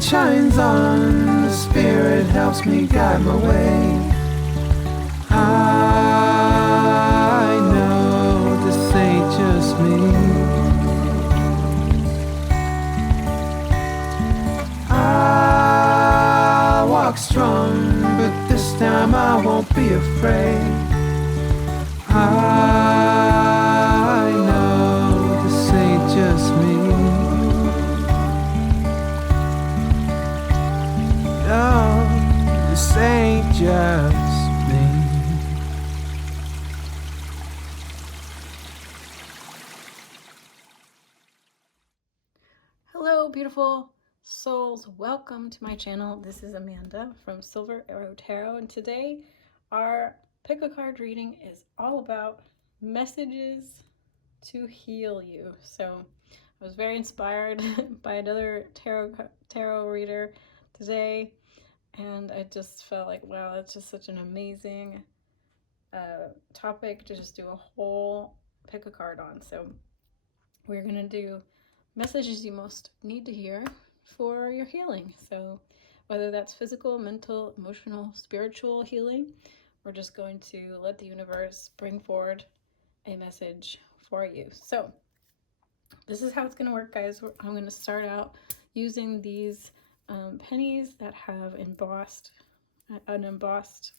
light shines on, the Spirit helps me guide my way. I know this ain't just me. I walk strong, but this time I won't be afraid. I know this ain't just me. No, this ain't just me. Hello, beautiful souls. Welcome to my channel. This is Amanda from Silver Arrow Tarot, and today our pick a card reading is all about messages to heal you. So I was very inspired by another tarot reader today, and I just felt like, wow, that's just such an amazing topic to just do a whole pick a card on. So we're gonna do messages you most need to hear for your healing. So whether that's physical, mental, emotional, spiritual healing, we're just going to let the universe bring forward a message for you. So this is how it's going to work, guys. I'm going to start out using these pennies that have an embossed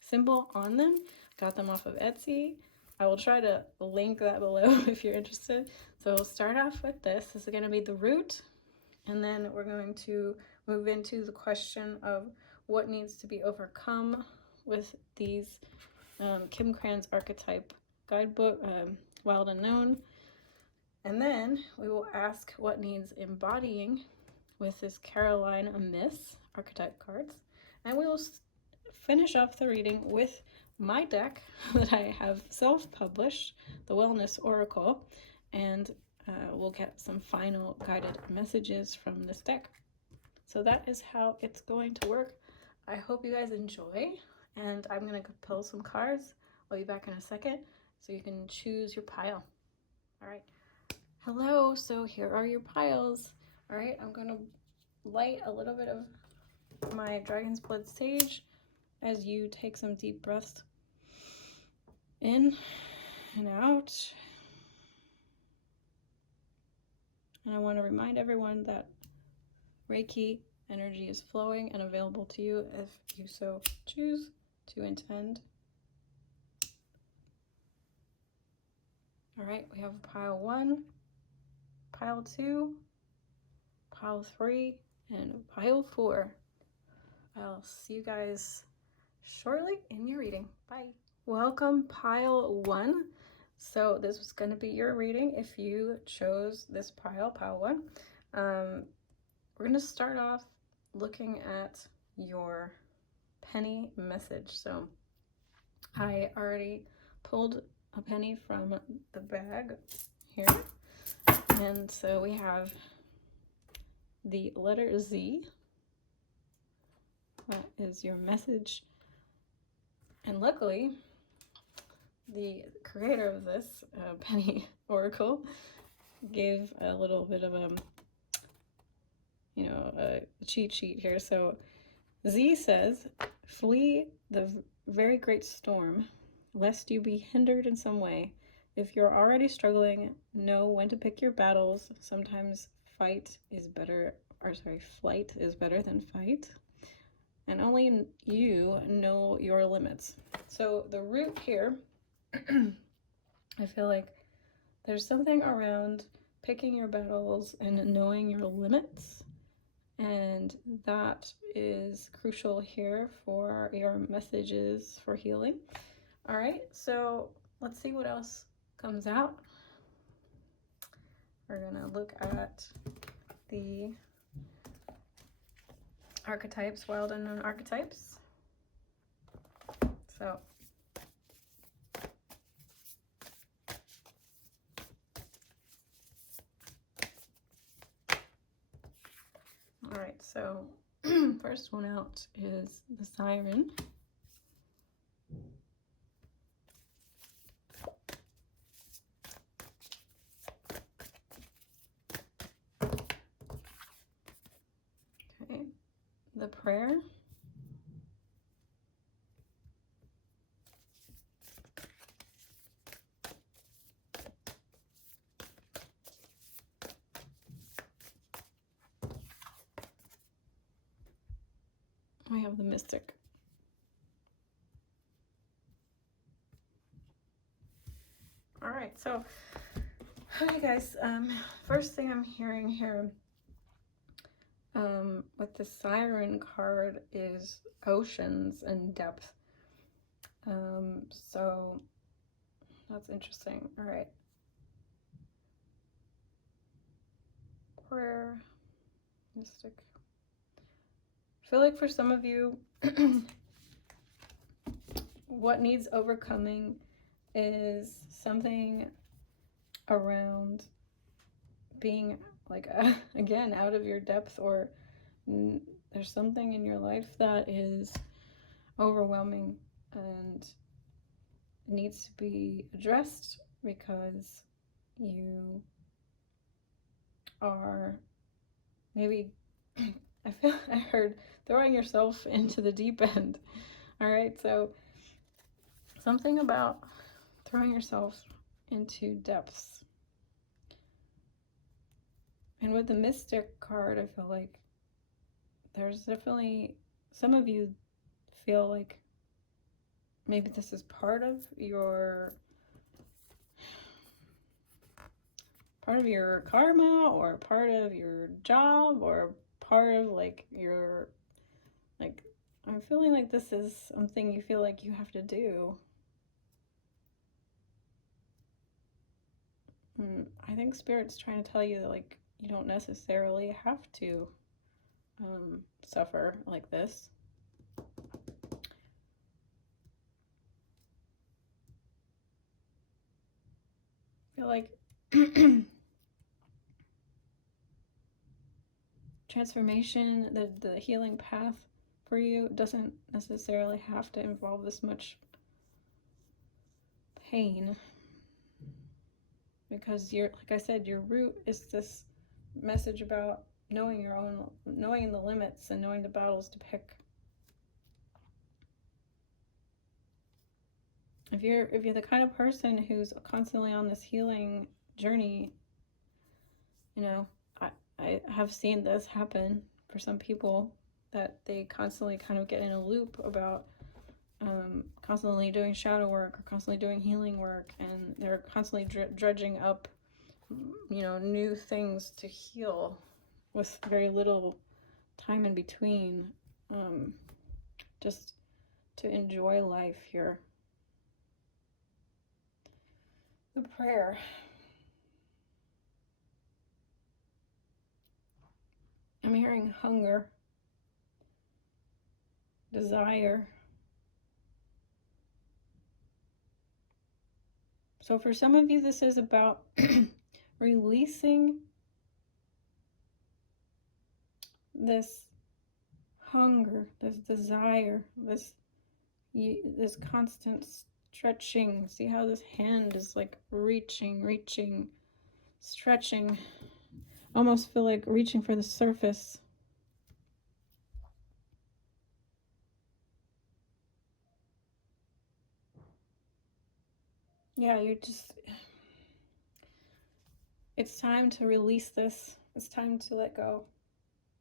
symbol on them. Got them off of Etsy. I will try to link that below if you're interested. So we'll start off with this. This is going to be the root, and then we're going to move into the question of what needs to be overcome with these Kim Cran's archetype guidebook, Wild Unknown. And then we will ask what needs embodying with this Caroline Amiss archetype cards. And we will finish off the reading with my deck that I have self-published, the Wellness Oracle, and we'll get some final guided messages from this deck. So that is how it's going to work. I hope you guys enjoy, and I'm going to pull some cards. I'll be back in a second so you can choose your pile. All right. Hello, so here are your piles. All right, I'm going to light a little bit of my Dragon's Blood Sage as you take some deep breaths in and out. And I want to remind everyone that Reiki energy is flowing and available to you if you so choose to intend. All right, we have pile 1, pile 2, pile 3, and pile 4. I'll see you guys shortly in your reading. Bye. Welcome, pile 1. So this was going to be your reading if you chose this pile 1. We're going to start off looking at your penny message. So I already pulled a penny from the bag here. And so we have the letter Z. That is your message. And luckily, the creator of this penny oracle gave a little bit of a cheat sheet here. So Z says, flee the very great storm, lest you be hindered in some way. If you're already struggling, know when to pick your battles. Sometimes flight is better than fight. And only you know your limits. So the root here, I feel like there's something around picking your battles and knowing your limits. And that is crucial here for your messages for healing. All right, so let's see what else comes out. We're gonna look at the archetypes, wild unknown archetypes. So all right, so first one out is the Siren. the prayer. We have the Mystic. All right, so, okay guys, first thing I'm hearing here with the Siren card is oceans and depth. So that's interesting. All right. Prayer, Mystic. I feel like for some of you, what needs overcoming is something around being like, again, out of your depth, or there's something in your life that is overwhelming and needs to be addressed because you are maybe, I heard throwing yourself into the deep end. All right, so something about throwing yourself into depths. And with the Mystic card, I feel like there's definitely, some of you feel like maybe this is part of your karma, or part of your job, or part of like your, like, I'm feeling like this is something you feel like you have to do. I think Spirit's trying to tell you that, like, you don't necessarily have to suffer like this. I feel like transformation, the healing path for you doesn't necessarily have to involve this much pain, because you're, like I said, your root is this message about knowing the limits and knowing the battles to pick. If you're the kind of person who's constantly on this healing journey, you know, I have seen this happen for some people, that they constantly kind of get in a loop about constantly doing shadow work or constantly doing healing work, and they're constantly dredging up, you know, new things to heal with very little time in between, just to enjoy life here. The prayer. I'm hearing hunger, desire. So for some of you, this is about releasing this hunger, this desire, this constant stretching. See how this hand is like reaching, stretching. Almost feel like reaching for the surface. Yeah, it's time to release this. It's time to let go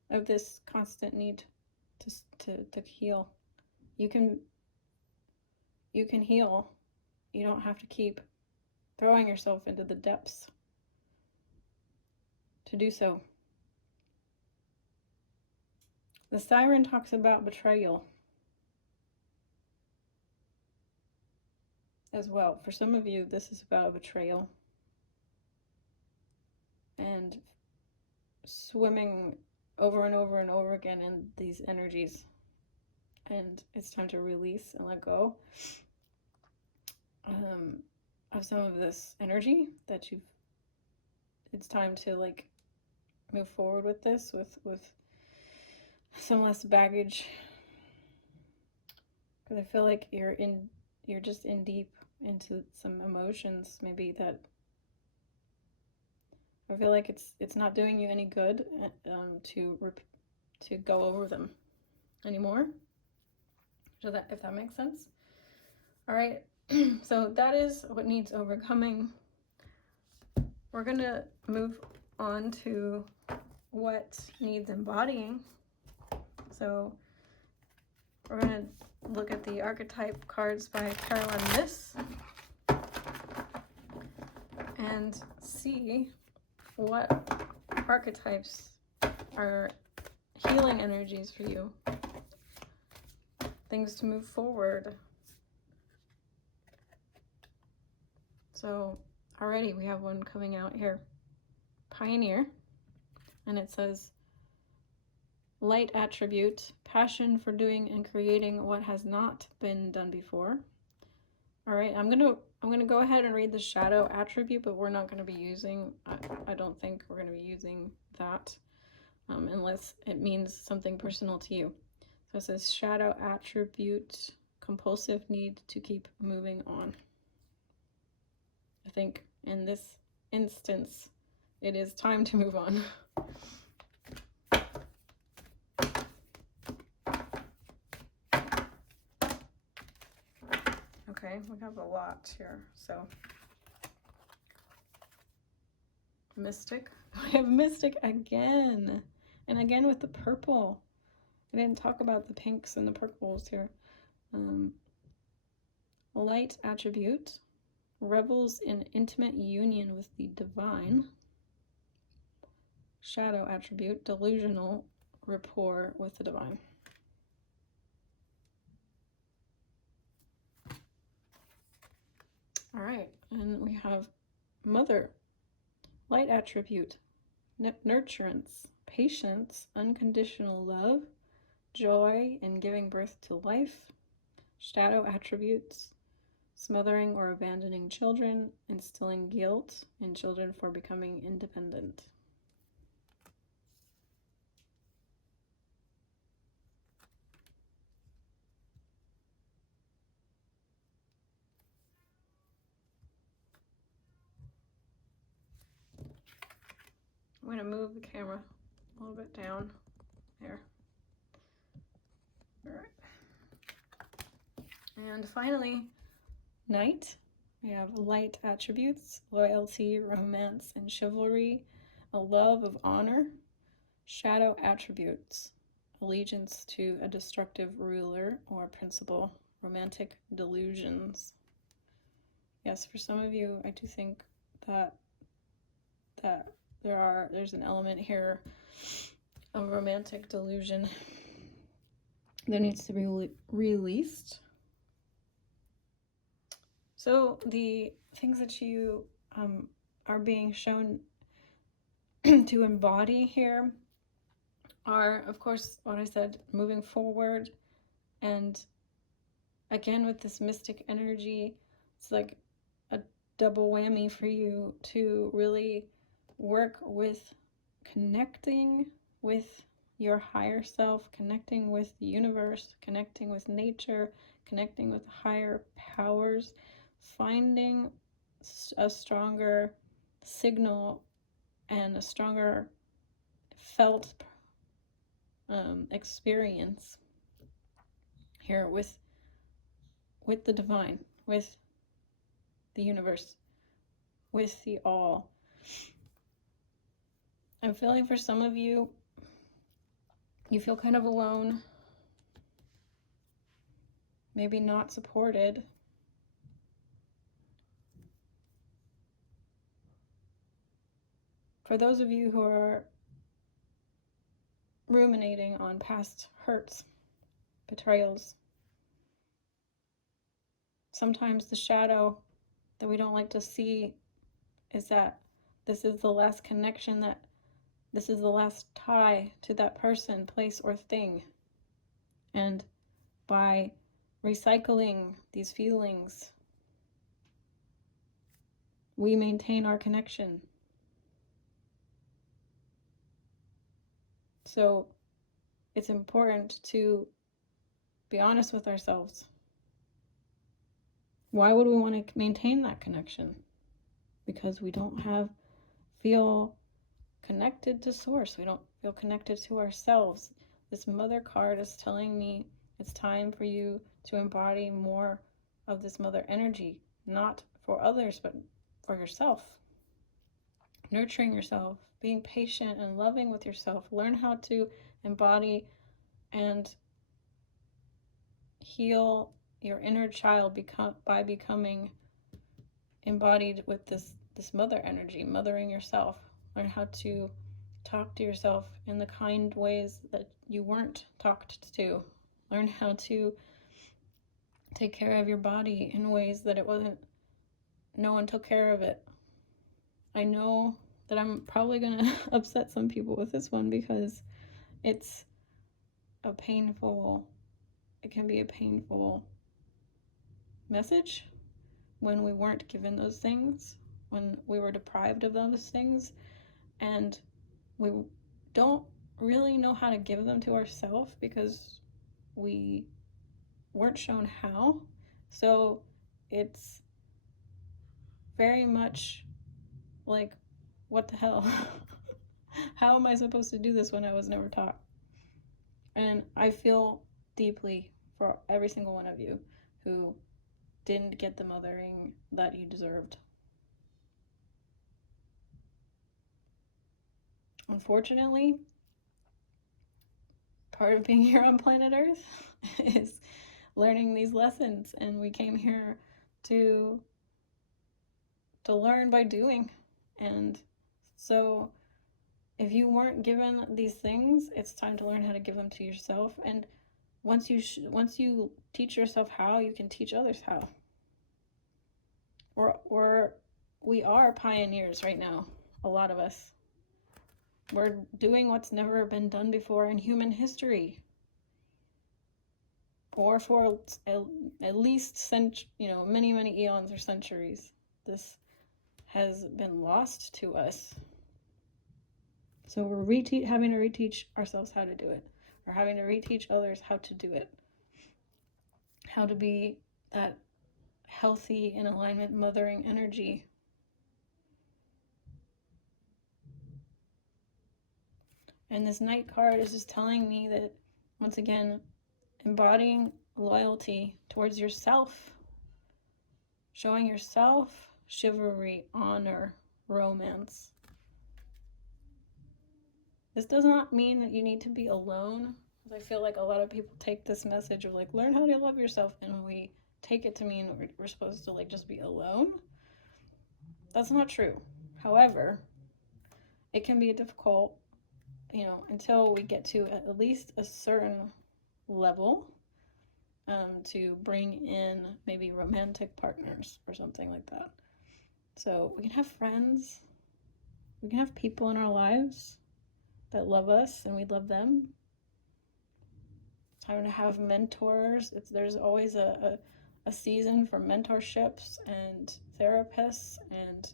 of this constant need to heal. You can heal. You don't have to keep throwing yourself into the depths to do so. The Siren talks about betrayal as well. For some of you, this is about a betrayal and swimming over and over and over again in these energies. And it's time to release and let go of some of this energy that it's time to like move forward with this with some less baggage, because I feel like you're just in deep into some emotions maybe that I feel like it's not doing you any good to go over them. anymore. So that, if that makes sense. All right, so that is what needs overcoming. We're gonna move on to what needs embodying. So we're gonna look at the archetype cards by Caroline Myss and see what archetypes are healing energies for you, things to move forward. So already we have one coming out here, Pioneer, and it says light attribute, passion for doing and creating what has not been done before. All right, I'm gonna go ahead and read the shadow attribute, but we're not going to be using, I don't think we're going to be using that unless it means something personal to you. So it says shadow attribute, compulsive need to keep moving on. I think in this instance, it is time to move on. Okay, we have a lot here. So Mystic. I have Mystic again. And again with the purple. I didn't talk about the pinks and the purples here. Light attribute. Revels in intimate union with the divine. Shadow attribute. Delusional rapport with the divine. All right, and we have Mother. Light attribute. Nurturance. Patience. Unconditional love. Joy in giving birth to life. Shadow attributes. Smothering or abandoning children, instilling guilt in children for becoming independent. I'm going to move the camera a little bit down there. All right. And finally, Knight. We have light attributes, loyalty, romance, and chivalry, a love of honor. Shadow attributes, allegiance to a destructive ruler or principle, romantic delusions. Yes, for some of you, I do think that there's an element here of romantic delusion that needs to be released. So the things that you are being shown to embody here are, of course, what I said, moving forward. And again, with this mystic energy, it's like a double whammy for you to really work with connecting with your higher self, connecting with the universe, connecting with nature, connecting with higher powers, finding a stronger signal and a stronger felt experience here with the divine, with the universe, with the all. I'm feeling for some of you, you feel kind of alone, maybe not supported. For those of you who are ruminating on past hurts, betrayals, sometimes the shadow that we don't like to see is that this is the last connection, that this is the last tie to that person, place, or thing. And by recycling these feelings, we maintain our connection. So it's important to be honest with ourselves. Why would we want to maintain that connection? Because we don't feel connected to source. We don't feel connected to ourselves. This mother card is telling me it's time for you to embody more of this mother energy, not for others, but for yourself. Nurturing yourself, being patient and loving with yourself. Learn how to embody and heal your inner child by becoming embodied with this mother energy, mothering yourself. Learn how to talk to yourself in the kind ways that you weren't talked to. Learn how to take care of your body in ways that no one took care of it. I know that I'm probably gonna upset some people with this one because it can be a painful message when we weren't given those things, when we were deprived of those things, and we don't really know how to give them to ourselves because we weren't shown how. So it's very much like, what the hell? How am I supposed to do this when I was never taught? And I feel deeply for every single one of you who didn't get the mothering that you deserved. Unfortunately, part of being here on planet Earth is learning these lessons, and we came here to learn by doing. And so if you weren't given these things, it's time to learn how to give them to yourself. And once you teach yourself how, you can teach others how. We are pioneers right now, a lot of us. We're doing what's never been done before in human history, or for at least many eons or centuries. This has been lost to us. So we're having to reteach ourselves how to do it. We're having to reteach others how to do it. How to be that healthy, in alignment, mothering energy. And this Knight card is just telling me that, once again, embodying loyalty towards yourself, showing yourself chivalry, honor, romance. This does not mean that you need to be alone. I feel like a lot of people take this message of like, learn how to love yourself, and we take it to mean we're supposed to like just be alone. That's not true. However, it can be difficult, until we get to at least a certain level, to bring in maybe romantic partners or something like that. So we can have friends, we can have people in our lives that love us and we love them. It's time to have mentors. There's always a season for mentorships and therapists and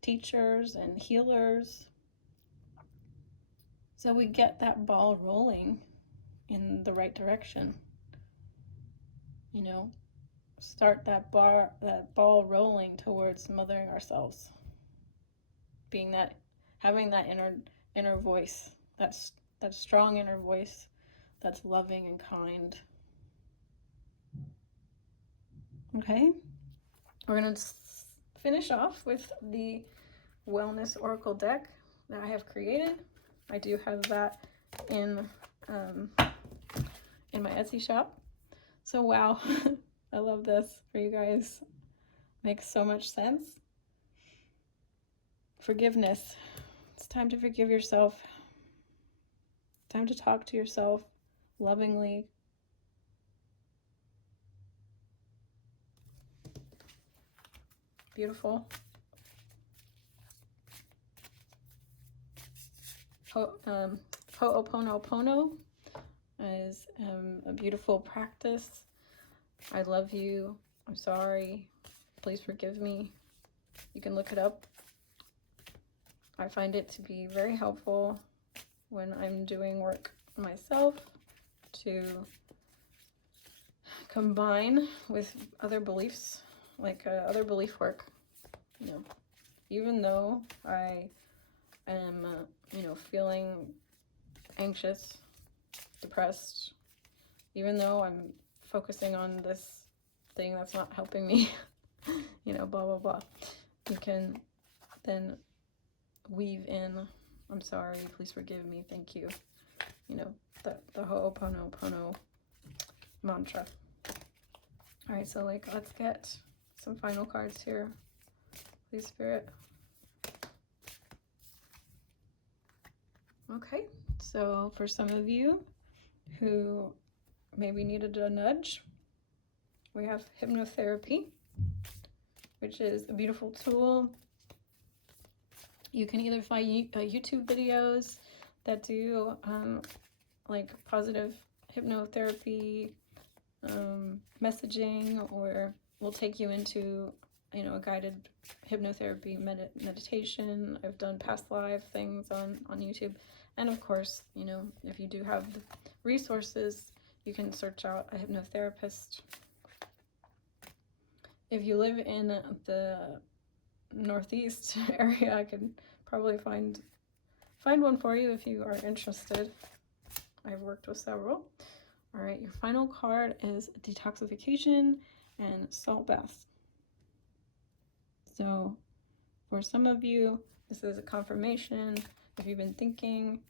teachers and healers. So we get that ball rolling in the right direction. Start that ball rolling towards mothering ourselves. Having that inner voice, that strong inner voice that's loving and kind. Okay, we're gonna finish off with the Wellness Oracle deck that I have created. I do have that in my Etsy shop. So wow, I love this for you guys. Makes so much sense. Forgiveness. It's time to forgive yourself. Time to talk to yourself lovingly. Beautiful. Ho'oponopono is a beautiful practice. I love you. I'm sorry. Please forgive me. You can look it up. I find it to be very helpful when I'm doing work myself to combine with other beliefs, like other belief work. Even though I am, feeling anxious depressed, even though I'm focusing on this thing that's not helping me, you know, blah, blah, blah. You can then weave in, I'm sorry, please forgive me, thank you, you know, the Ho'oponopono mantra. All right, so like, let's get some final cards here, please, Spirit. Okay, so for some of you who maybe needed a nudge, we have hypnotherapy, which is a beautiful tool. You can either find YouTube videos that do like positive hypnotherapy messaging, or will take you into, you know, a guided hypnotherapy meditation. I've done past live things on YouTube. And of course, you know, if you do have the resources, you can search out a hypnotherapist. If you live in the Northeast area, I can probably find one for you if you are interested. I've worked with several. All right, your final card is detoxification and salt baths. So for some of you, this is a confirmation. If you've been thinking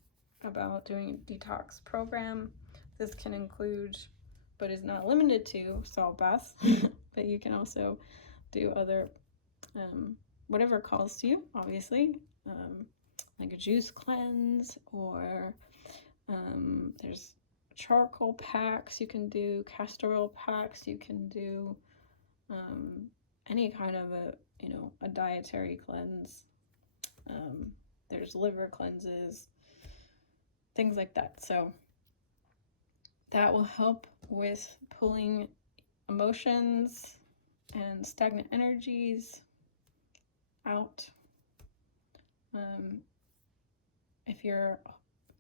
about doing a detox program, this can include, but is not limited to, salt baths. But you can also do other, whatever calls to you, obviously, like a juice cleanse, or there's charcoal packs you can do, castor oil packs you can do, any kind of a, you know, a dietary cleanse. There's liver cleanses, things like that. So that will help with pulling emotions and stagnant energies out. If you're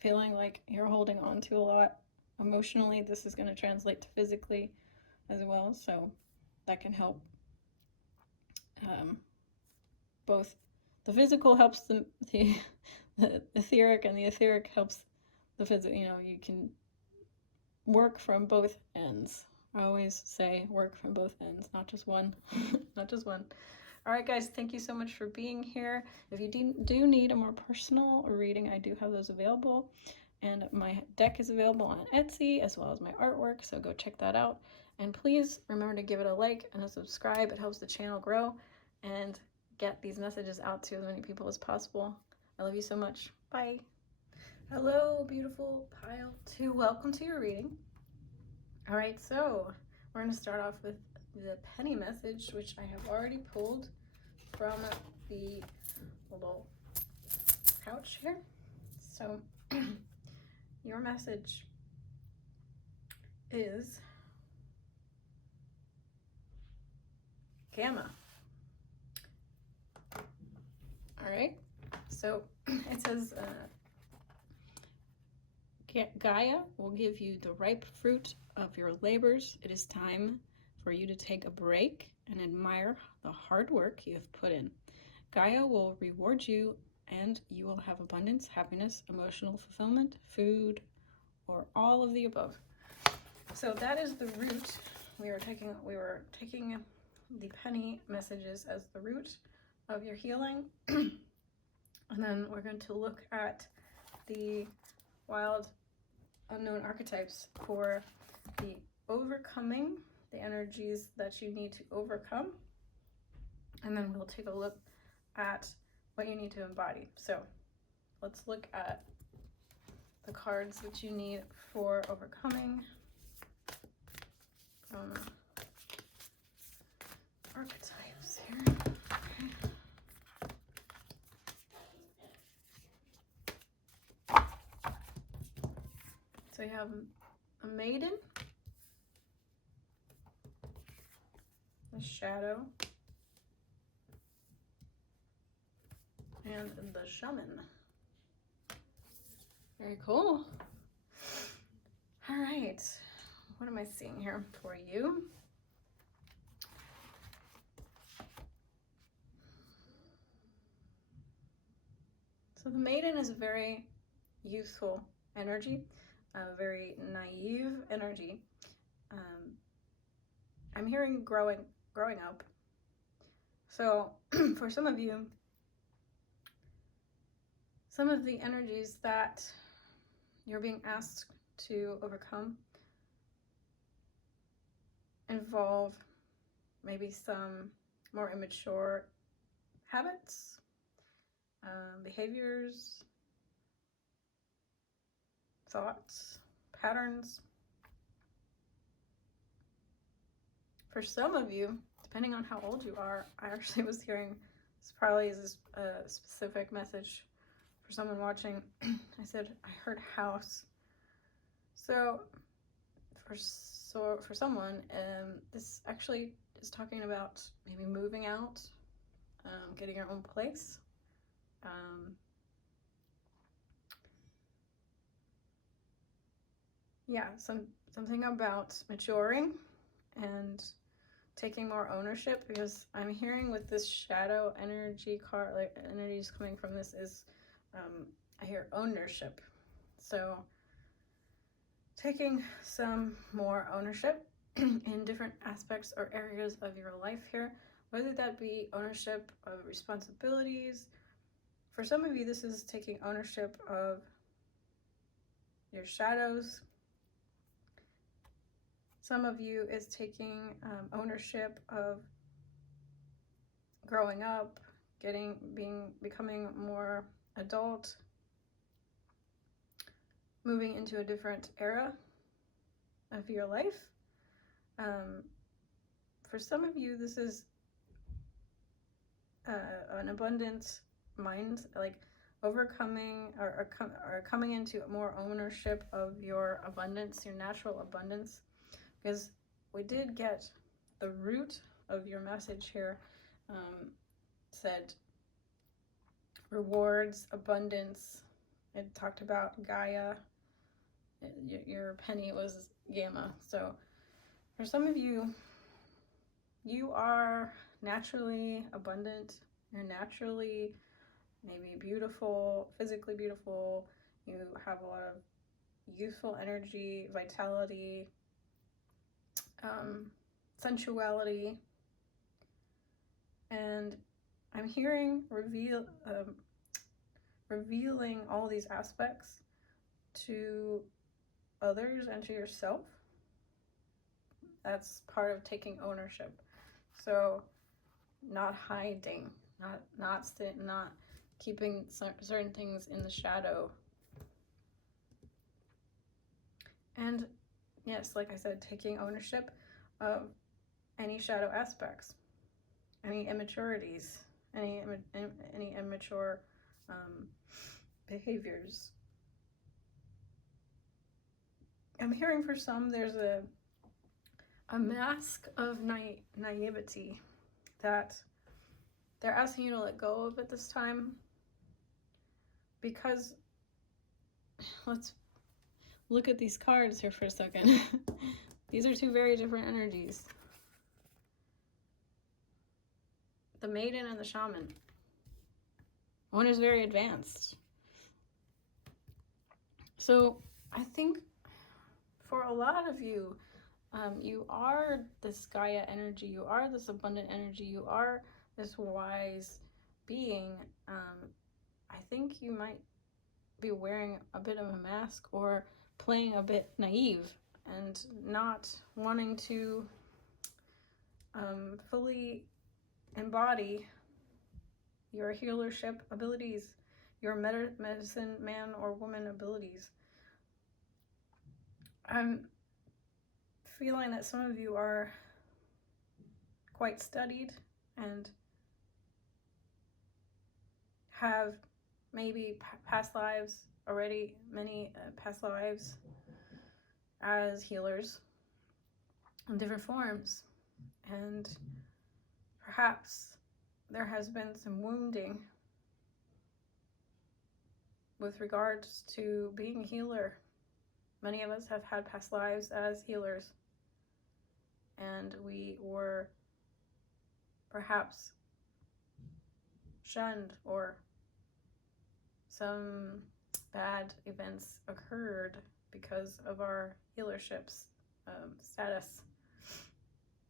feeling like you're holding on to a lot emotionally, this is going to translate to physically as well. So that can help. Both the physical helps the etheric, and the etheric helps the physical. You know, you can work from both ends. I always say work from both ends, not just one. Not just one. All right, guys, thank you so much for being here. If you do need a more personal reading, I do have those available. And my deck is available on Etsy, as well as my artwork, so go check that out. And please remember to give it a like and a subscribe. It helps the channel grow and get these messages out to as many people as possible. I love you so much. Bye. Hello, beautiful pile 2. Welcome to your reading. All right, so we're going to start off with the penny message, which I have already pulled from the little pouch here. So your message is Gamma. All right, so it says Gaia will give you the ripe fruit of your labors. It is time for you to take a break and admire the hard work you have put in. Gaia will reward you, and you will have abundance, happiness, emotional fulfillment, food, or all of the above. So that is the root. We were taking the penny messages as the root of your healing. And then we're going to look at the wild unknown archetypes for the overcoming, the energies that you need to overcome. And then we'll take a look at what you need to embody. So let's look at the cards that you need for overcoming. Archetypes here. Okay. So you have a maiden, a shadow, and the shaman. Very cool. All right, what am I seeing here for you? So the maiden is a very youthful energy. a very naive energy. I'm hearing growing up. So for some of you, some of the energies that you're being asked to overcome involve maybe some more immature habits, behaviors, thoughts, patterns. For some of you, depending on how old you are, I actually was hearing, this probably is a specific message for someone watching. I said, I heard house. So for someone, this actually is talking about maybe moving out, getting your own place. Yeah, something about maturing and taking more ownership, because I'm hearing with this shadow energy card, like energies coming from this is, I hear ownership. So taking some more ownership in different aspects or areas of your life here, whether that be ownership of responsibilities. For some of you, this is taking ownership of your shadows. Some of you is taking ownership of growing up, becoming more adult, moving into a different era of your life. For some of you, this is an abundant mind, like overcoming or coming into more ownership of your abundance, your natural abundance, because we did get the root of your message here, said rewards, abundance. It talked about Gaia. Your penny was Gamma. So for some of you, you are naturally abundant. You're naturally maybe beautiful, physically beautiful. You have a lot of youthful energy, vitality, sensuality. And I'm hearing revealing all these aspects to others and to yourself. That's part of taking ownership. So not hiding, not keeping certain things in the shadow. And yes, like I said, taking ownership of any shadow aspects, any immaturities, any immature behaviors. I'm hearing for some there's a mask of naivety that they're asking you to let go of at this time, because let's look at these cards here for a second. These are two very different energies. The maiden and the shaman. One is very advanced. So I think for a lot of you, you are this Gaia energy, you are this abundant energy, you are this wise being. I think you might be wearing a bit of a mask or playing a bit naive and not wanting to fully embody your healership abilities, your medicine man or woman abilities. I'm feeling that some of you are quite studied and have maybe past lives already, many past lives as healers in different forms. And perhaps there has been some wounding with regards to being a healer. Many of us have had past lives as healers, and we were perhaps shunned, or some bad events occurred because of our healership's status.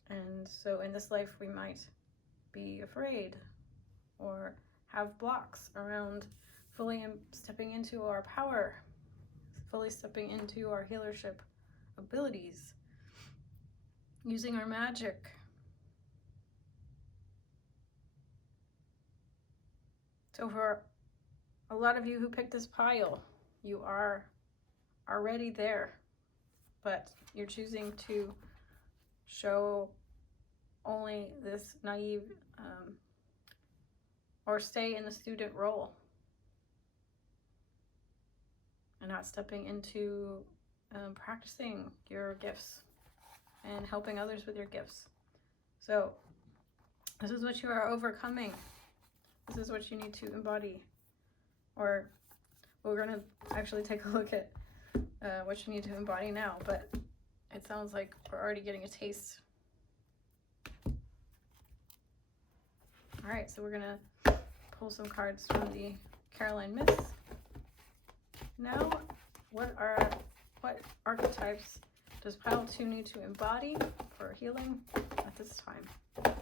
And so in this life we might be afraid or have blocks around fully stepping into our power, fully stepping into our healership abilities, using our magic. So for a lot of you who picked this pile, you are already there, but you're choosing to show only this naive or stay in the student role and not stepping into practicing your gifts and helping others with your gifts. So this is what you are overcoming. This is what you need to embody. Or we're going to actually take a look at what you need to embody now, but it sounds like we're already getting a taste. All right, so we're going to pull some cards from the Caroline Myths. Now, what archetypes does pile 2 need to embody for healing at this time?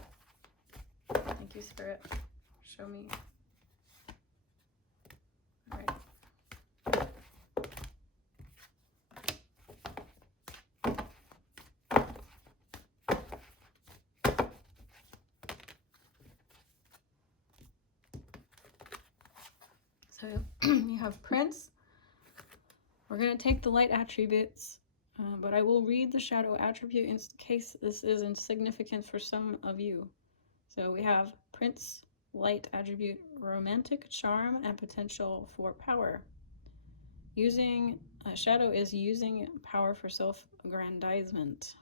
Thank you, Spirit. Show me. All right. So you have Prince. We're going to take the light attributes, but I will read the shadow attribute in case this is insignificant for some of you. So we have Prince, light attribute, romantic charm and potential for power. Using shadow is using power for self-aggrandizement.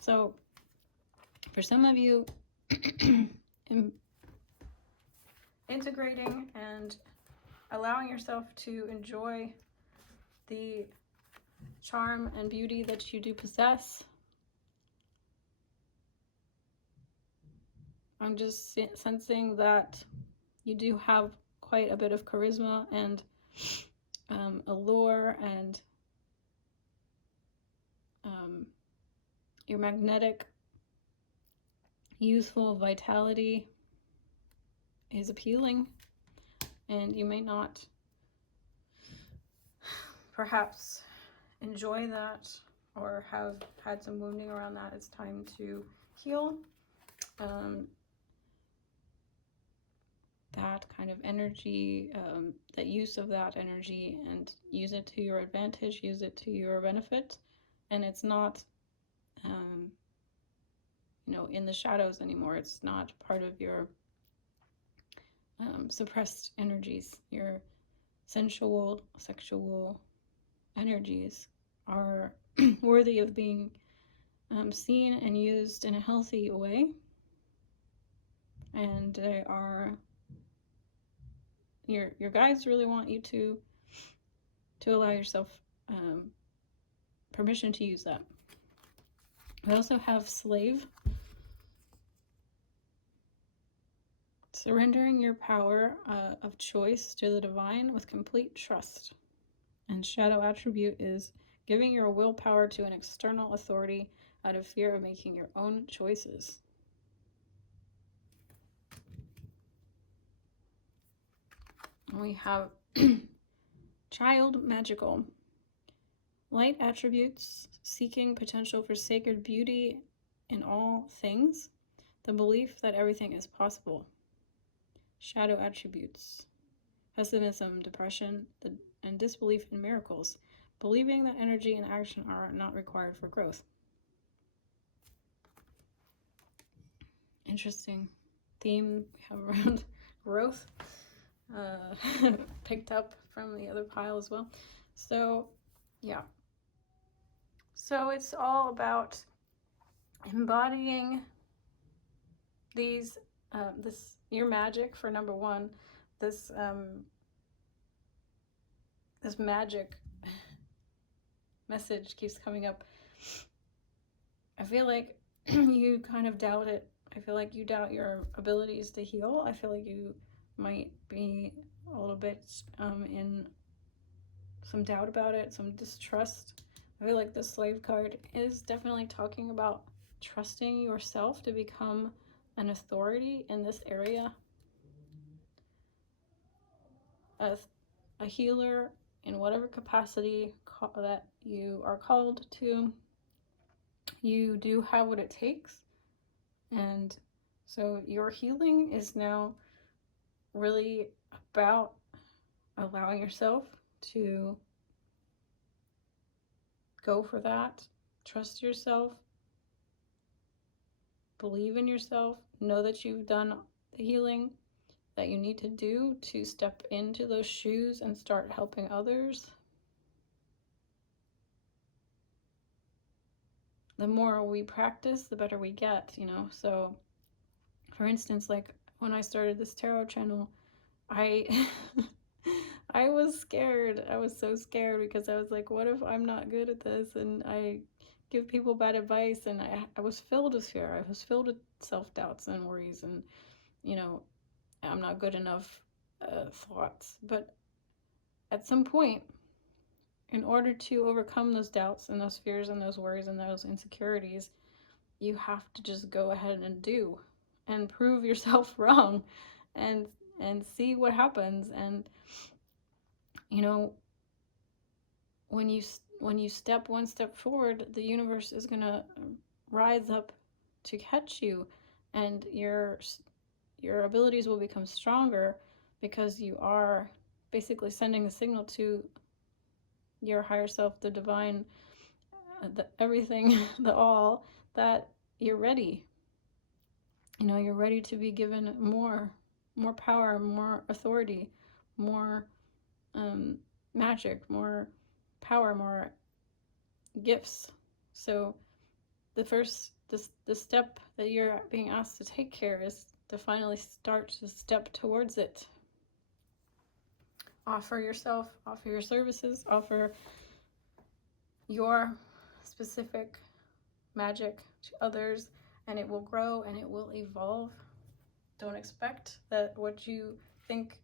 So for some of you, integrating and allowing yourself to enjoy the charm and beauty that you do possess. I'm just sensing that you do have quite a bit of charisma and allure, and your magnetic, youthful vitality is appealing, and you may not perhaps enjoy that or have had some wounding around that. It's time to heal that kind of energy, that use of that energy, and use it to your advantage, use it to your benefit. And it's not in the shadows anymore. It's not part of your suppressed energies. Your sensual, sexual energies are worthy of being seen and used in a healthy way. And they are, your guides really want you to allow yourself permission to use that. We also have slave. Surrendering your power of choice to the divine with complete trust. And shadow attribute is giving your willpower to an external authority out of fear of making your own choices. And we have child magical. Light attributes, seeking potential for sacred beauty in all things. The belief that everything is possible. Shadow attributes, pessimism, depression, and disbelief in miracles, believing that energy and action are not required for growth. Interesting theme we have around growth, picked up from the other pile as well. So yeah, so it's all about embodying these your magic for number one. This magic message keeps coming up. I feel like you kind of doubt it. I feel like you doubt your abilities to heal. I feel like you might be a little bit in some doubt about it, some distrust. I feel like the Slave card is definitely talking about trusting yourself to become an authority in this area, a healer in whatever capacity that you are called to. You do have what it takes, and so your healing is now really about allowing yourself to go for that. Trust yourself, believe in yourself, know that you've done the healing that you need to do to step into those shoes and start helping others. The more we practice, the better we get, you know. So for instance, like when I started this tarot channel, I I was scared. I was so scared because I was like, what if I'm not good at this and I give people bad advice? And I was filled with fear. I was filled with self-doubts and worries and, you know, I'm not good enough thoughts. But at some point, in order to overcome those doubts and those fears and those worries and those insecurities, you have to just go ahead and do and prove yourself wrong and see what happens. And you know, when you step one step forward, the universe is going to rise up to catch you, and your abilities will become stronger because you are basically sending a signal to your higher self, the divine, the everything, the all, that you're ready. You know, you're ready to be given more power, more authority, more magic, more power, more gifts. So the step that you're being asked to take care is to finally start to step towards it. Offer yourself, offer your services, offer your specific magic to others, and it will grow and it will evolve. Don't expect that what you think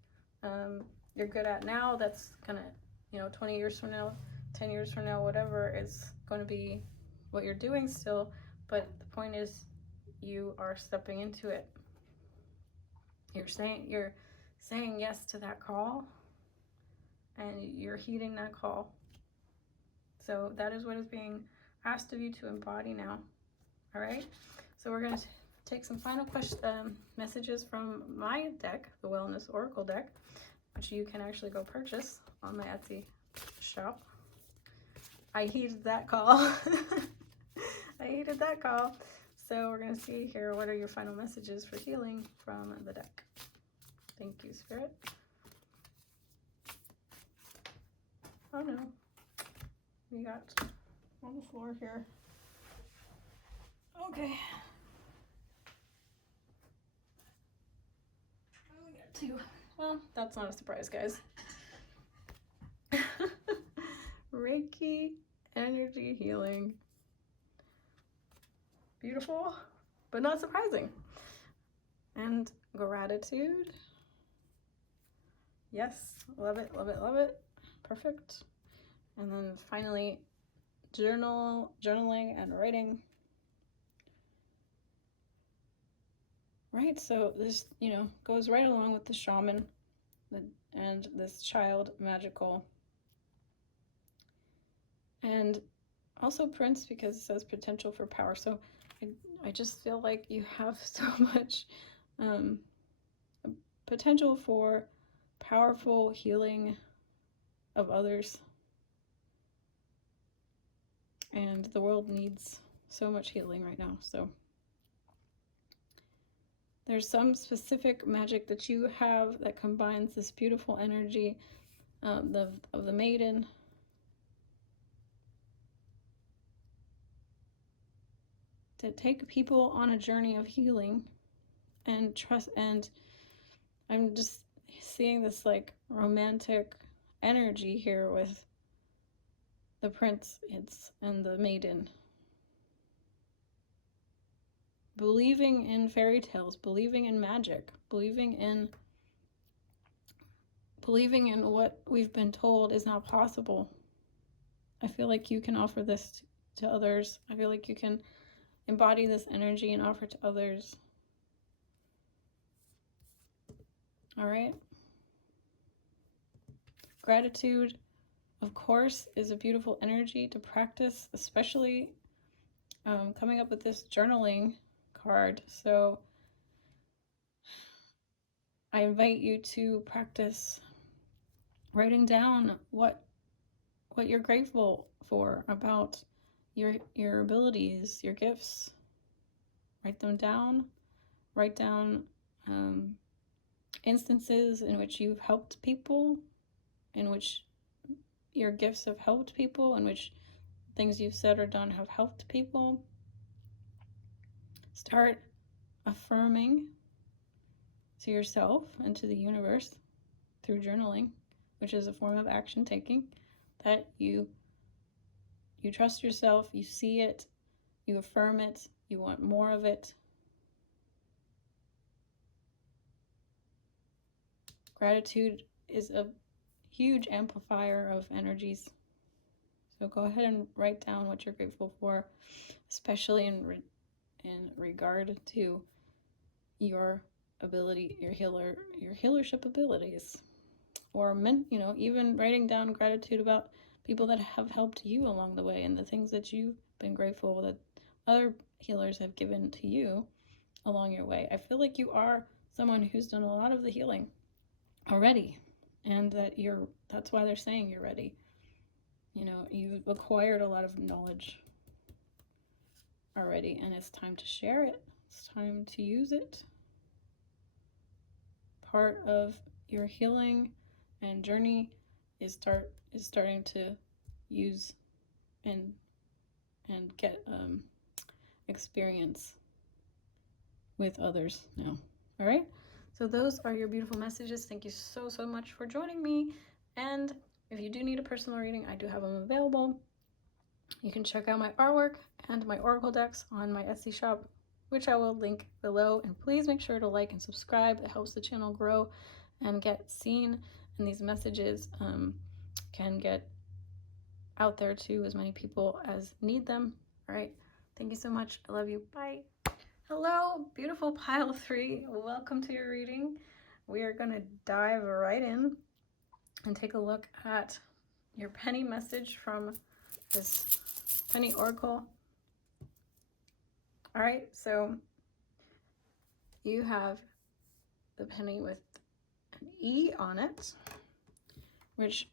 you're good at now, that's gonna, 20 years from now, 10 years from now, whatever, is going to be what you're doing still. But the point is, you are stepping into it. You're saying yes to that call, and you're heeding that call. So that is what is being asked of you to embody now. All right. So we're going to take some final messages from my deck, the Wellness Oracle deck, which you can actually go purchase on my Etsy shop. I heeded that call. I heeded that call. So we're going to see here, what are your final messages for healing from the deck? Thank you, Spirit. Oh no. We got on the floor here. Okay. We got two. Well, that's not a surprise, guys. Reiki energy healing. Beautiful, but not surprising. And gratitude. Yes, love it, love it, love it. Perfect. And then finally, journaling and writing. Right, so this, goes right along with the shaman and this child magical. And also Prince, because it says potential for power. So I just feel like you have so much potential for powerful healing of others. And the world needs so much healing right now. So there's some specific magic that you have that combines this beautiful energy of the maiden to take people on a journey of healing and trust. And I'm just seeing this like romantic energy here with the prince and the maiden. Believing in fairy tales, believing in magic, believing in believing in what we've been told is not possible. I feel like you can offer this to others. I feel like you can embody this energy and offer to others. All right. Gratitude, of course, is a beautiful energy to practice, especially coming up with this journaling card. So I invite you to practice writing down what you're grateful for about your abilities, your gifts. Write them down. Write down instances in which you've helped people, in which your gifts have helped people, in which things you've said or done have helped people. Start affirming to yourself and to the universe through journaling, which is a form of action taking, that you trust yourself, you see it, you affirm it, you want more of it. Gratitude is a huge amplifier of energies. So go ahead and write down what you're grateful for, especially in regard to your ability, your healership abilities, or even writing down gratitude about people that have helped you along the way and the things that you've been grateful that other healers have given to you along your way. I feel like you are someone who's done a lot of the healing already, and that's why they're saying you're ready. You've acquired a lot of knowledge already, and it's time to share it. It's time to use it. Part of your healing and journey is starting to use and get experience with others now. All right, so those are your beautiful messages. Thank you so much for joining me, and if you do need a personal reading, I do have them available. You can check out my artwork and my oracle decks on my Etsy shop, which I will link below. And please make sure to like and subscribe. It helps the channel grow and get seen, and these messages can get out there to as many people as need them. All right, thank you so much. I love you. Bye. Hello, beautiful pile 3. Welcome to your reading. We are going to dive right in and take a look at your penny message from this penny oracle. All right, so you have the penny with an E on it, which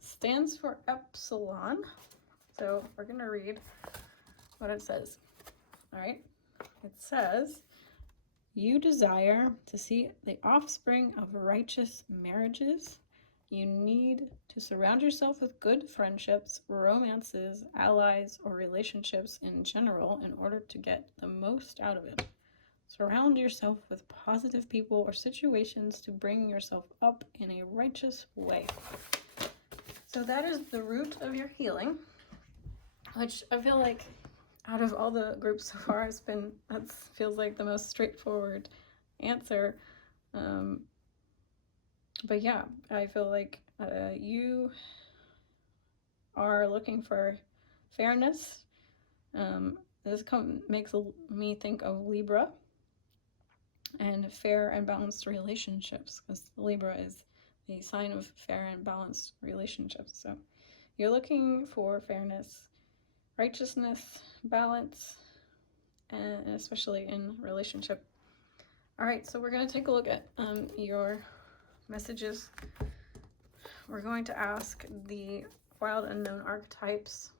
stands for epsilon. So we're going to read what it says. All right, it says, you desire to see the offspring of righteous marriages. You need to surround yourself with good friendships, romances, allies, or relationships in general in order to get the most out of it. Surround yourself with positive people or situations to bring yourself up in a righteous way. So that is the root of your healing, which I feel like out of all the groups so far, that feels like the most straightforward answer. But yeah, I feel like you are looking for fairness. This makes me think of Libra and fair and balanced relationships, because Libra is the sign of fair and balanced relationships. So you're looking for fairness, righteousness, balance, and especially in relationship. All right, so we're going to take a look at your messages. We're going to ask the wild unknown archetypes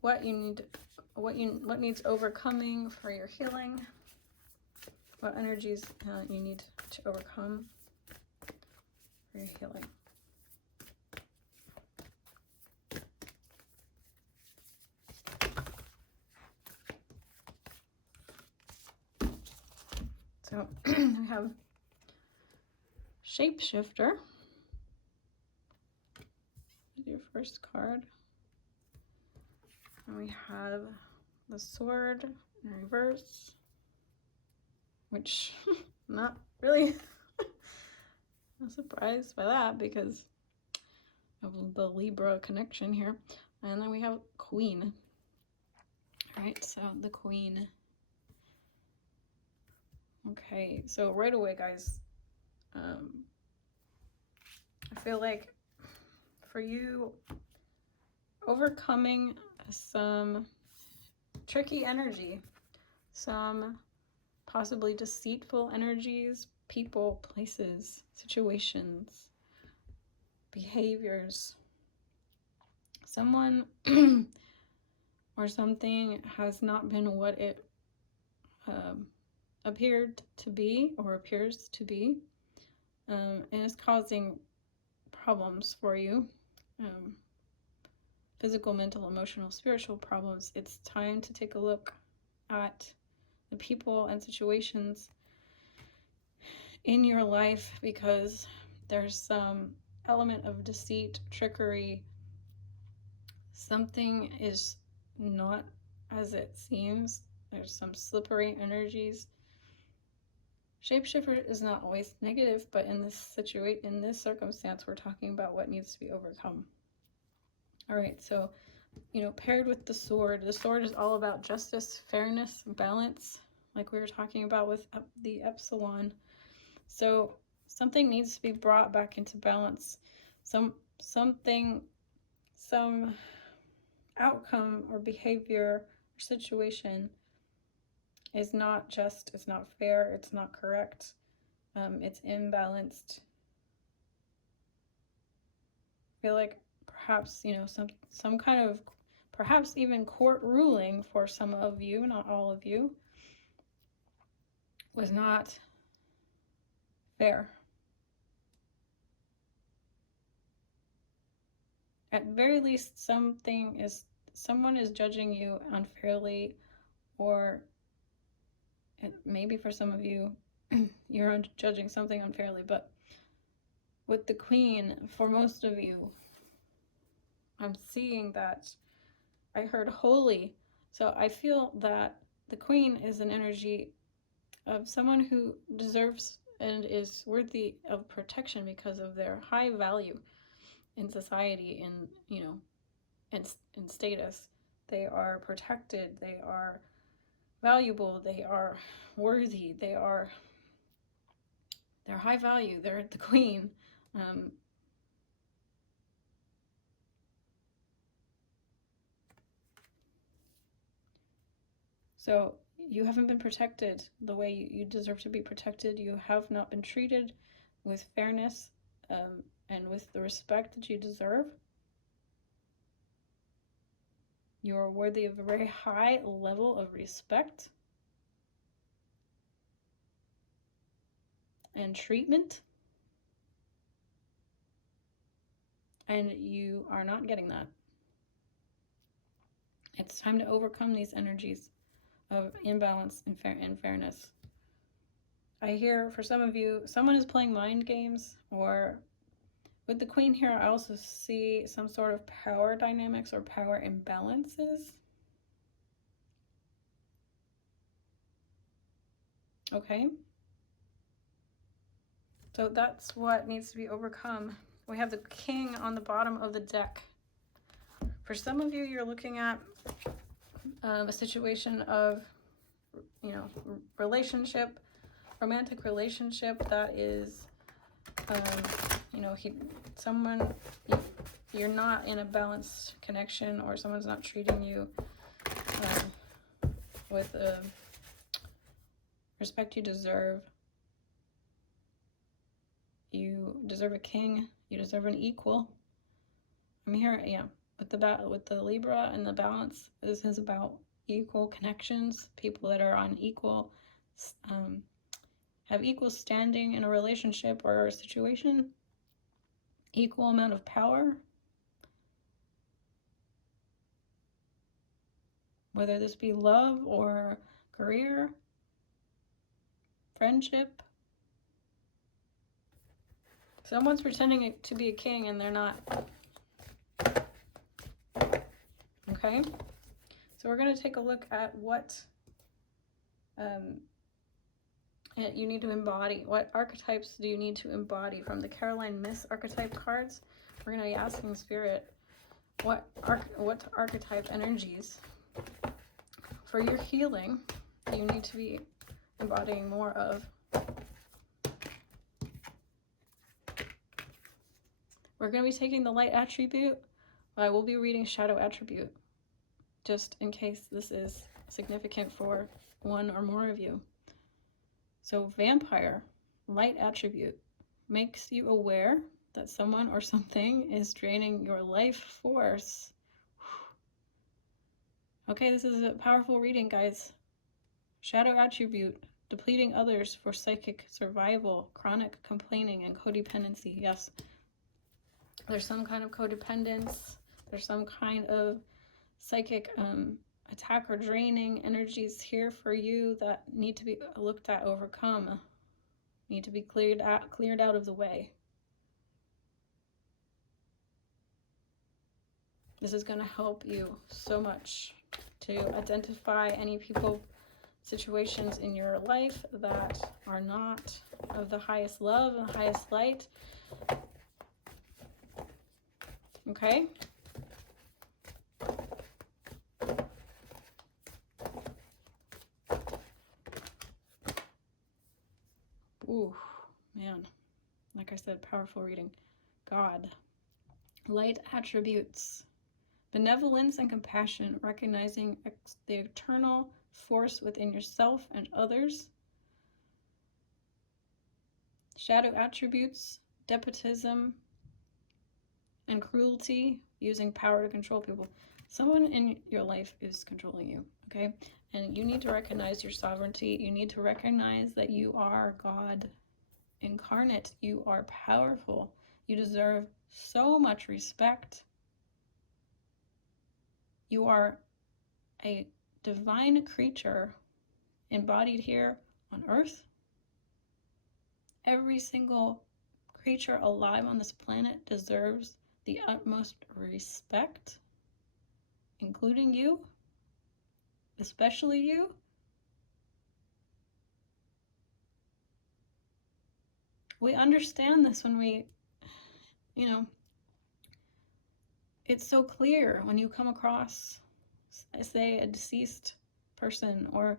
what needs overcoming for your healing, what energies you need to overcome for your healing. So we have Shapeshifter, your first card. And we have the Sword in reverse, which I'm not really I'm surprised by that because of the Libra connection here. And then we have Queen. All right, so the Queen. Okay, so right away, guys, I feel like for you, overcoming some tricky energy, some possibly deceitful energies, people, places, situations, behaviors. Someone or something has not been what it appeared to be or appears to be, and is causing problems for you. Physical, mental, emotional, spiritual problems. It's time to take a look at the people and situations in your life because there's some element of deceit, trickery. Something is not as it seems. There's some slippery energies. Shapeshifter is not always negative, but in this circumstance, we're talking about what needs to be overcome. All right, so, paired with the sword is all about justice, fairness, balance, like we were talking about with the epsilon. So something needs to be brought back into balance. Some outcome or behavior or situation is not just, it's not fair, it's not correct, it's imbalanced. I feel like perhaps, some kind of, perhaps even court ruling for some of you, not all of you, was not fair. At very least, someone is judging you unfairly, or maybe for some of you, you're judging something unfairly, but with the Queen, for most of you, I'm seeing that I heard holy. So I feel that the Queen is an energy of someone who deserves and is worthy of protection because of their high value in society, in status. They are protected, they are valuable, they are worthy, they're high value, they're the Queen. So you haven't been protected the way you deserve to be protected. You have not been treated with fairness and with the respect that you deserve. You are worthy of a very high level of respect and treatment. And you are not getting that. It's time to overcome these energies of imbalance and fairness. I hear for some of you, someone is playing mind games, or with the Queen here, I also see some sort of power dynamics or power imbalances. Okay. So that's what needs to be overcome. We have the King on the bottom of the deck. For some of you, you're looking at a situation of, romantic relationship that is, you're not in a balanced connection, or someone's not treating you with the respect you deserve. You deserve a king. You deserve an equal. I'm here, with the Libra and the balance. This is about equal connections, people that are on equal, have equal standing in a relationship or a situation, equal amount of power. Whether this be love or career, friendship. Someone's pretending to be a king and they're not. Okay? So we're going to take a look at what You need to embody. What archetypes do you need to embody? From the Caroline Myss archetype cards, we're going to be asking Spirit, what archetype energies for your healing do you need to be embodying more of? We're going to be taking the light attribute, but I will be reading shadow attribute, just in case this is significant for one or more of you. So vampire, light attribute, makes you aware that someone or something is draining your life force. Okay, this is a powerful reading, guys. Shadow attribute, depleting others for psychic survival, chronic complaining, and codependency. Yes, there's some kind of codependence. There's some kind of psychic attack or draining energies here for you that need to be looked at, overcome, need to be cleared out of the way. This is going to help you so much to identify any people, situations in your life that are not of the highest love and highest light. Okay? Ooh, man. Like I said, powerful reading. God. Light attributes. Benevolence and compassion, recognizing the eternal force within yourself and others. Shadow attributes, despotism and cruelty, using power to control people. Someone in your life is controlling you, okay? And you need to recognize your sovereignty. You need to recognize that you are God incarnate. You are powerful. You deserve so much respect. You are a divine creature embodied here on earth. Every single creature alive on this planet deserves the utmost respect, including you, especially you. We understand this when we, it's so clear when you come across, say, a deceased person, or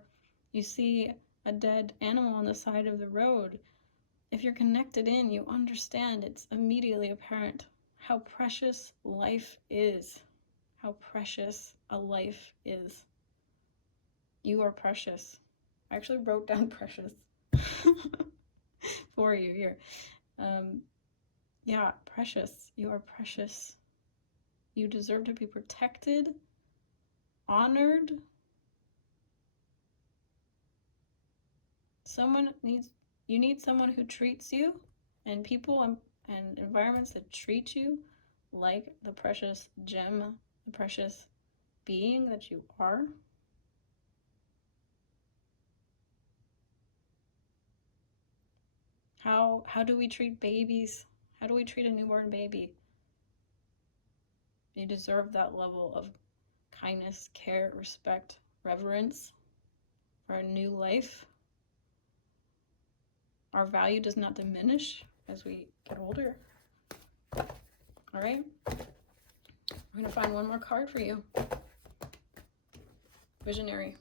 you see a dead animal on the side of the road. If you're connected in, you understand, it's immediately apparent how precious life is. How precious a life is. You are precious. I actually wrote down precious for you here. Yeah, precious. You are precious. You deserve to be protected, honored. You need someone who treats you, and people and environments that treat you like the precious gem, the precious being that you are. How do we treat babies? How do we treat a newborn baby? You deserve that level of kindness, care, respect, reverence for a new life. Our value does not diminish as we get older. All right? We're going to find one more card for you. Visionary.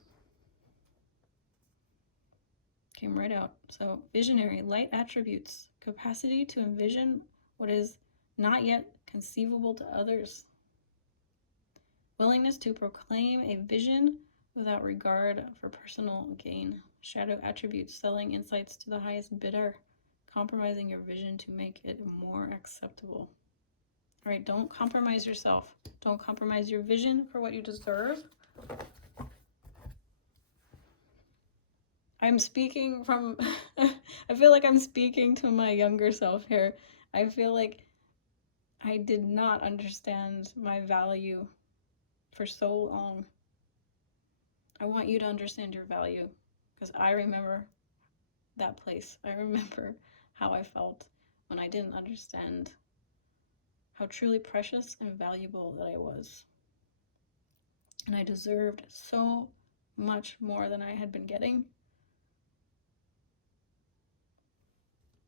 Came right out. So, visionary, light attributes, capacity to envision what is not yet conceivable to others. Willingness to proclaim a vision without regard for personal gain. Shadow attributes, selling insights to the highest bidder, compromising your vision to make it more acceptable. All right, don't compromise yourself. Don't compromise your vision for what you deserve. I'm speaking from, I feel like I'm speaking to my younger self here. I feel like I did not understand my value for so long. I want you to understand your value, because I remember that place. I remember how I felt when I didn't understand how truly precious and valuable that I was. And I deserved so much more than I had been getting.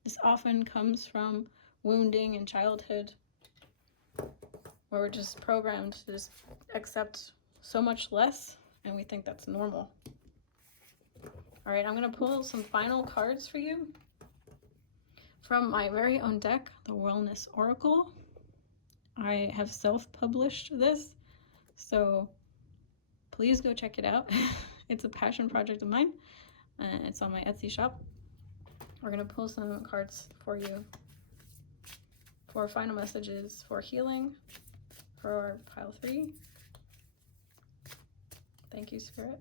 This often comes from wounding in childhood, where we're just programmed to just accept so much less, and we think that's normal. All right, I'm going to pull some final cards for you from my very own deck, the Wellness Oracle. I have self-published this, so please go check it out. It's a passion project of mine, and it's on my Etsy shop. We're going to pull some cards for you for final messages for healing for pile 3. Thank you, Spirit.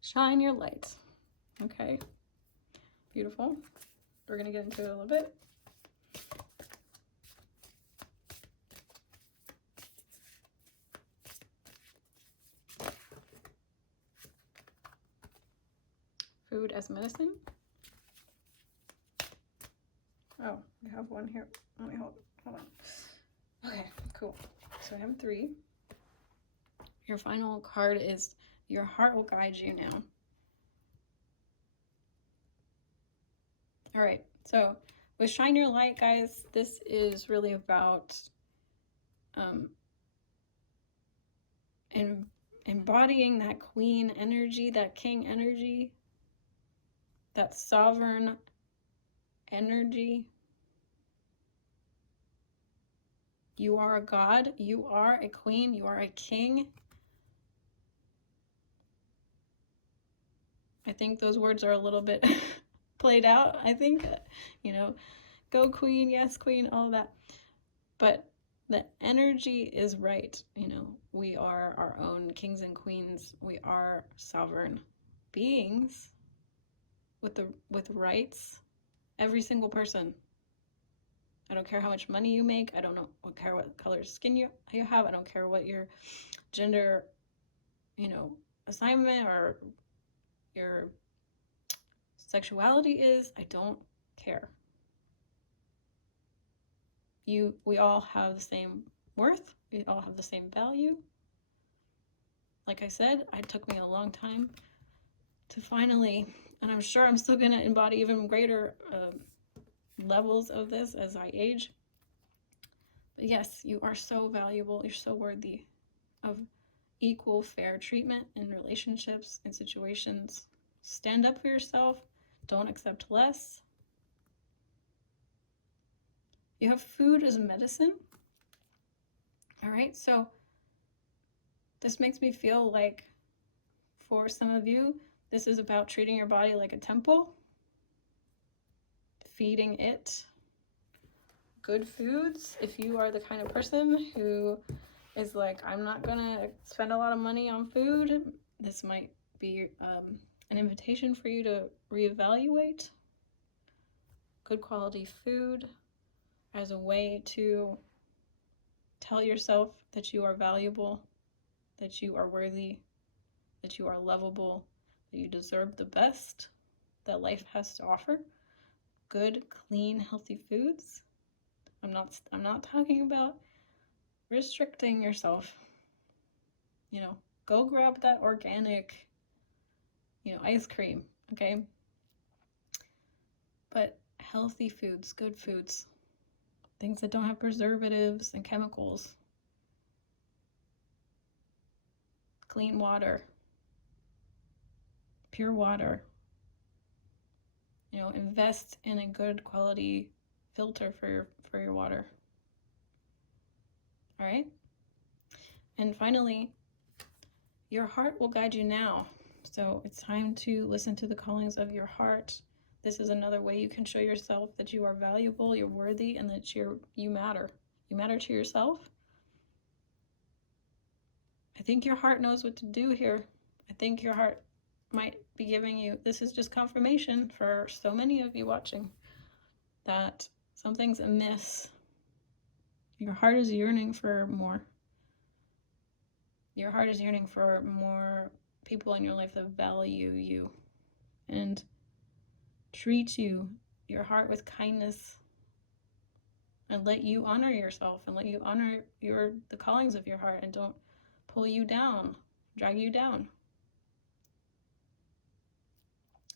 Shine your light. Okay, beautiful. We're gonna get into it a little bit. Food as medicine. Oh, we have one here. Let me hold on. Okay, cool. So I have 3. Your final card is your heart will guide you now. All right, so with Shine Your Light, guys, this is really about embodying that queen energy, that king energy, that sovereign energy. You are a god, you are a queen, you are a king. I think those words are a little bit played out. I think, go queen, yes, queen, all that. But the energy is right. We are our own kings and queens. We are sovereign beings with rights. Every single person. I don't care how much money you make. I don't care what color skin you have. I don't care what your gender, assignment or your sexuality is. I don't care. We all have the same worth. We all have the same value. Like I said, it took me a long time to finally, and I'm sure I'm still gonna embody even greater levels of this as I age. But yes, you are so valuable. You're so worthy of equal, fair treatment in relationships and situations. Stand up for yourself. Don't accept less. You have food as medicine. All right, so this makes me feel like for some of you, this is about treating your body like a temple, feeding it good foods. If you are the kind of person who is like, I'm not gonna spend a lot of money on food, this might be an invitation for you to reevaluate good quality food as a way to tell yourself that you are valuable, that you are worthy, that you are lovable, that you deserve the best that life has to offer. Good, clean, healthy foods. I'm not talking about restricting yourself. Go grab that organic, ice cream, okay? But healthy foods, good foods, things that don't have preservatives and chemicals. Clean water, pure water. Invest in a good quality filter for your water. All right? And finally, your heart will guide you now. So it's time to listen to the callings of your heart. This is another way you can show yourself that you are valuable, you're worthy, and that you matter. You matter to yourself. I think your heart knows what to do here. I think your heart might be giving you, this is just confirmation for so many of you watching, that something's amiss. Your heart is yearning for more. Your heart is yearning for more people in your life that value you and treat your heart with kindness, and let you honor yourself and let you honor the callings of your heart, and don't pull you down, drag you down.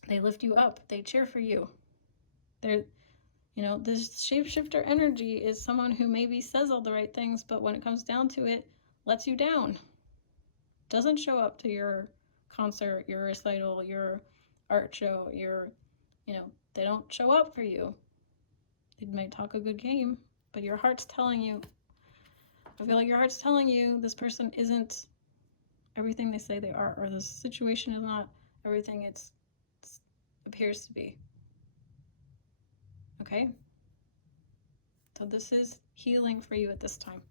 They lift you up. They cheer for you. They're, this shapeshifter energy is someone who maybe says all the right things, but when it comes down to it, lets you down. Doesn't show up to your concert, your recital, your art show, they don't show up for you. They might talk a good game, but your heart's telling you, I feel like your heart's telling you this person isn't everything they say they are, or this situation is not everything it appears to be. Okay? So this is healing for you at this time.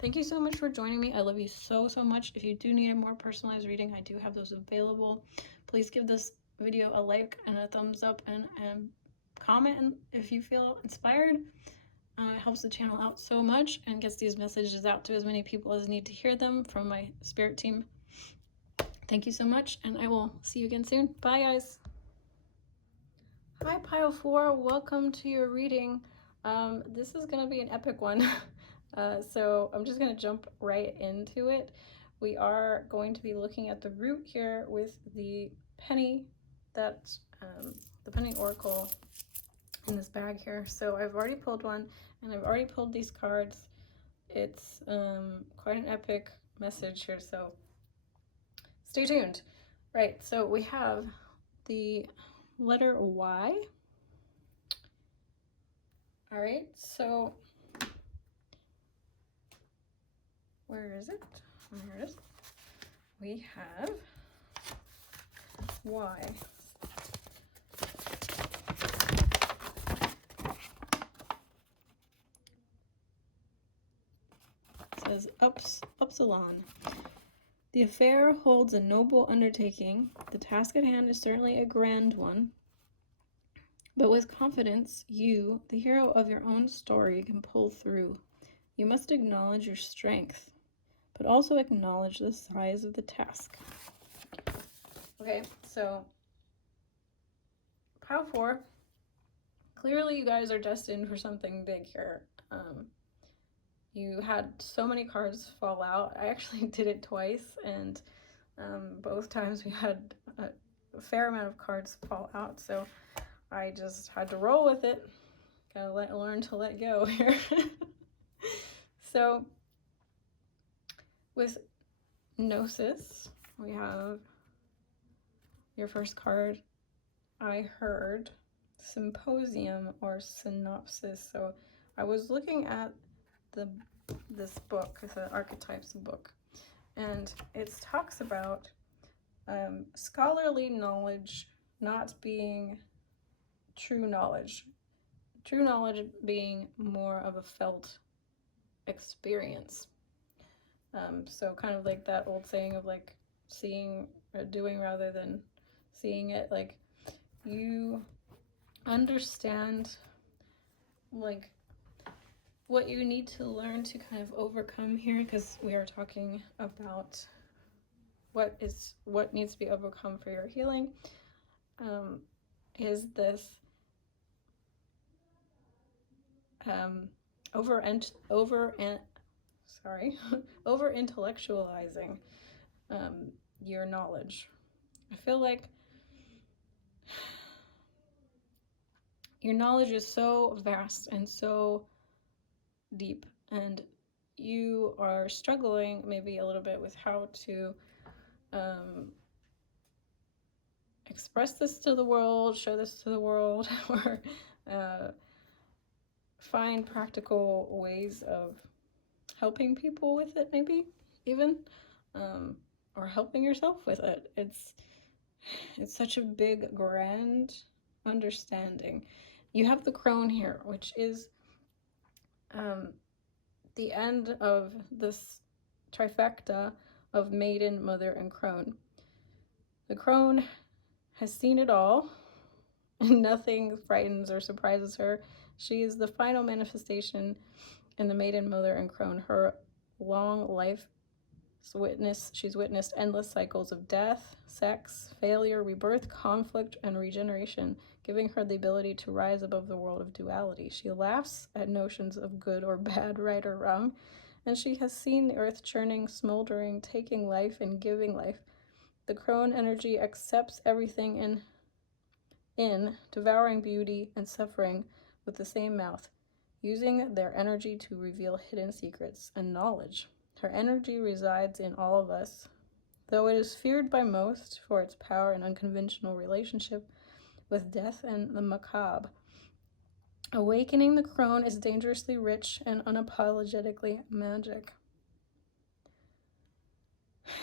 Thank you so much for joining me. I love you so, so much. If you do need a more personalized reading, I do have those available. Please give this video a like and a thumbs up, and comment if you feel inspired. It helps the channel out so much and gets these messages out to as many people as need to hear them from my spirit team. Thank you so much, and I will see you again soon. Bye, guys. Hi, Pile 4. Welcome to your reading. This is going to be an epic one. So I'm just going to jump right into it. We are going to be looking at the root here with the penny, the penny oracle in this bag here. So I've already pulled one, and I've already pulled these cards. It's quite an epic message here, so stay tuned. Right, so we have the letter Y. All right, so where is it? There it is. We have Y. It says Upsilon. The affair holds a noble undertaking. The task at hand is certainly a grand one. But with confidence, you, the hero of your own story, can pull through. You must acknowledge your strength, but also acknowledge the size of the task. Okay, so pile 4. Clearly you guys are destined for something big here. You had so many cards fall out. I actually did it twice, and both times we had a fair amount of cards fall out, so I just had to roll with it. Gotta learn to let go here. So with Gnosis, we have your first card. I heard Symposium or Synopsis. So I was looking at this book, the Archetypes book, and it talks about scholarly knowledge not being true knowledge being more of a felt experience. So kind of like that old saying of like seeing or doing rather than seeing it. Like you understand like what you need to learn to kind of overcome here, because we are talking about what needs to be overcome for your healing. Is this over intellectualizing your knowledge. I feel like your knowledge is so vast and so deep, and you are struggling maybe a little bit with how to express this to the world, show this to the world, or find practical ways of helping people with it, maybe even, or helping yourself with it. It's such a big, grand understanding. You have the crone here, which is the end of this trifecta of maiden, mother, and crone. The crone has seen it all, and nothing frightens or surprises her. She is the final manifestation in the maiden, mother, and crone. Her long life She's witnessed endless cycles of death, sex, failure, rebirth, conflict, and regeneration, giving her the ability to rise above the world of duality. She laughs at notions of good or bad, right or wrong, and she has seen the earth churning, smoldering, taking life, and giving life. The crone energy accepts everything in devouring beauty and suffering with the same mouth, using their energy to reveal hidden secrets and knowledge. Her energy resides in all of us, though it is feared by most for its power and unconventional relationship with death and the macabre. Awakening the crone is dangerously rich and unapologetically magic.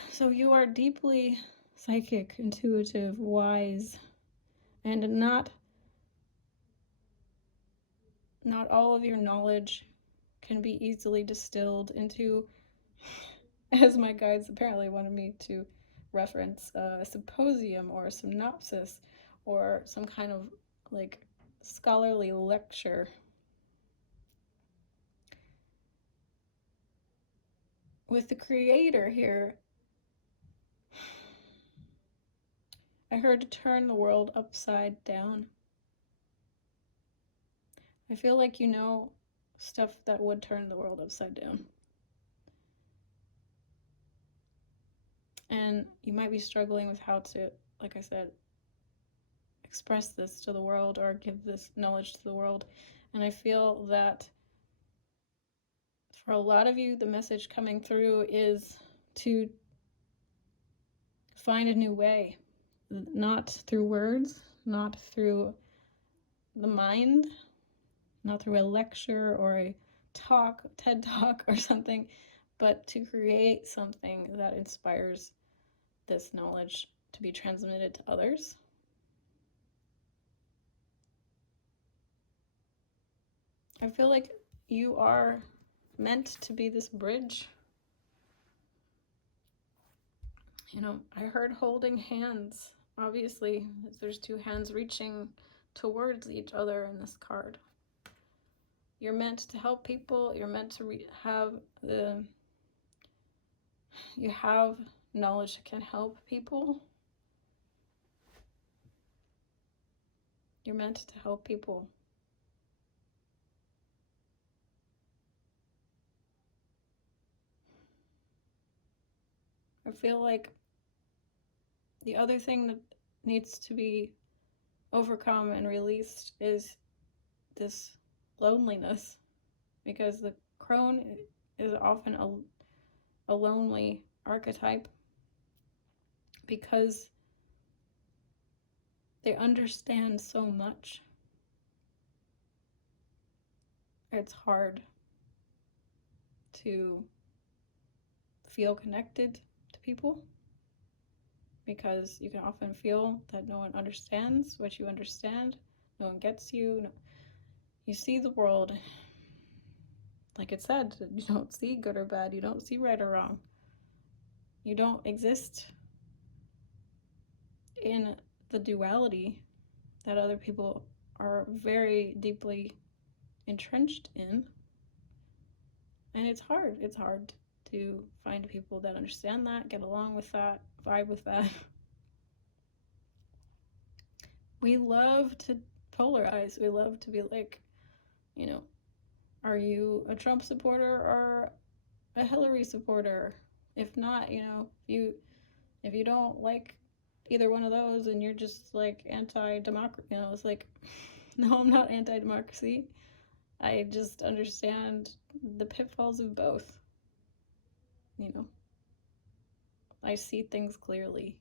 So you are deeply psychic, intuitive, wise, and not all of your knowledge can be easily distilled into, as my guides apparently wanted me to reference, a symposium or a synopsis or some kind of like scholarly lecture. With the creator here, I heard turn the world upside down. I feel like you know stuff that would turn the world upside down. And you might be struggling with how to, like I said, express this to the world or give this knowledge to the world. And I feel that for a lot of you, the message coming through is to find a new way, not through words, not through the mind, not through a lecture or a talk, TED talk or something, but to create something that inspires this knowledge to be transmitted to others. I feel like you are meant to be this bridge. You know, I heard holding hands. Obviously, there's two hands reaching towards each other in this card. You're meant to help people. You're meant to you have knowledge that can help people. You're meant to help people. I feel like the other thing that needs to be overcome and released is this loneliness, because the crone is often a lonely archetype because they understand so much. It's hard to feel connected to people because you can often feel that no one understands what you understand, no one gets you. You see the world, like it said, you don't see good or bad, you don't see right or wrong. You don't exist in the duality that other people are very deeply entrenched in. And it's hard. It's hard to find people that understand that, get along with that, vibe with that. We love to polarize. We love to be like, you know, are you a Trump supporter or a Hillary supporter? If not, you know, if you don't like either one of those and you're just like anti-democracy, you know, it's like, no, I'm not anti-democracy. I just understand the pitfalls of both. You know, I see things clearly.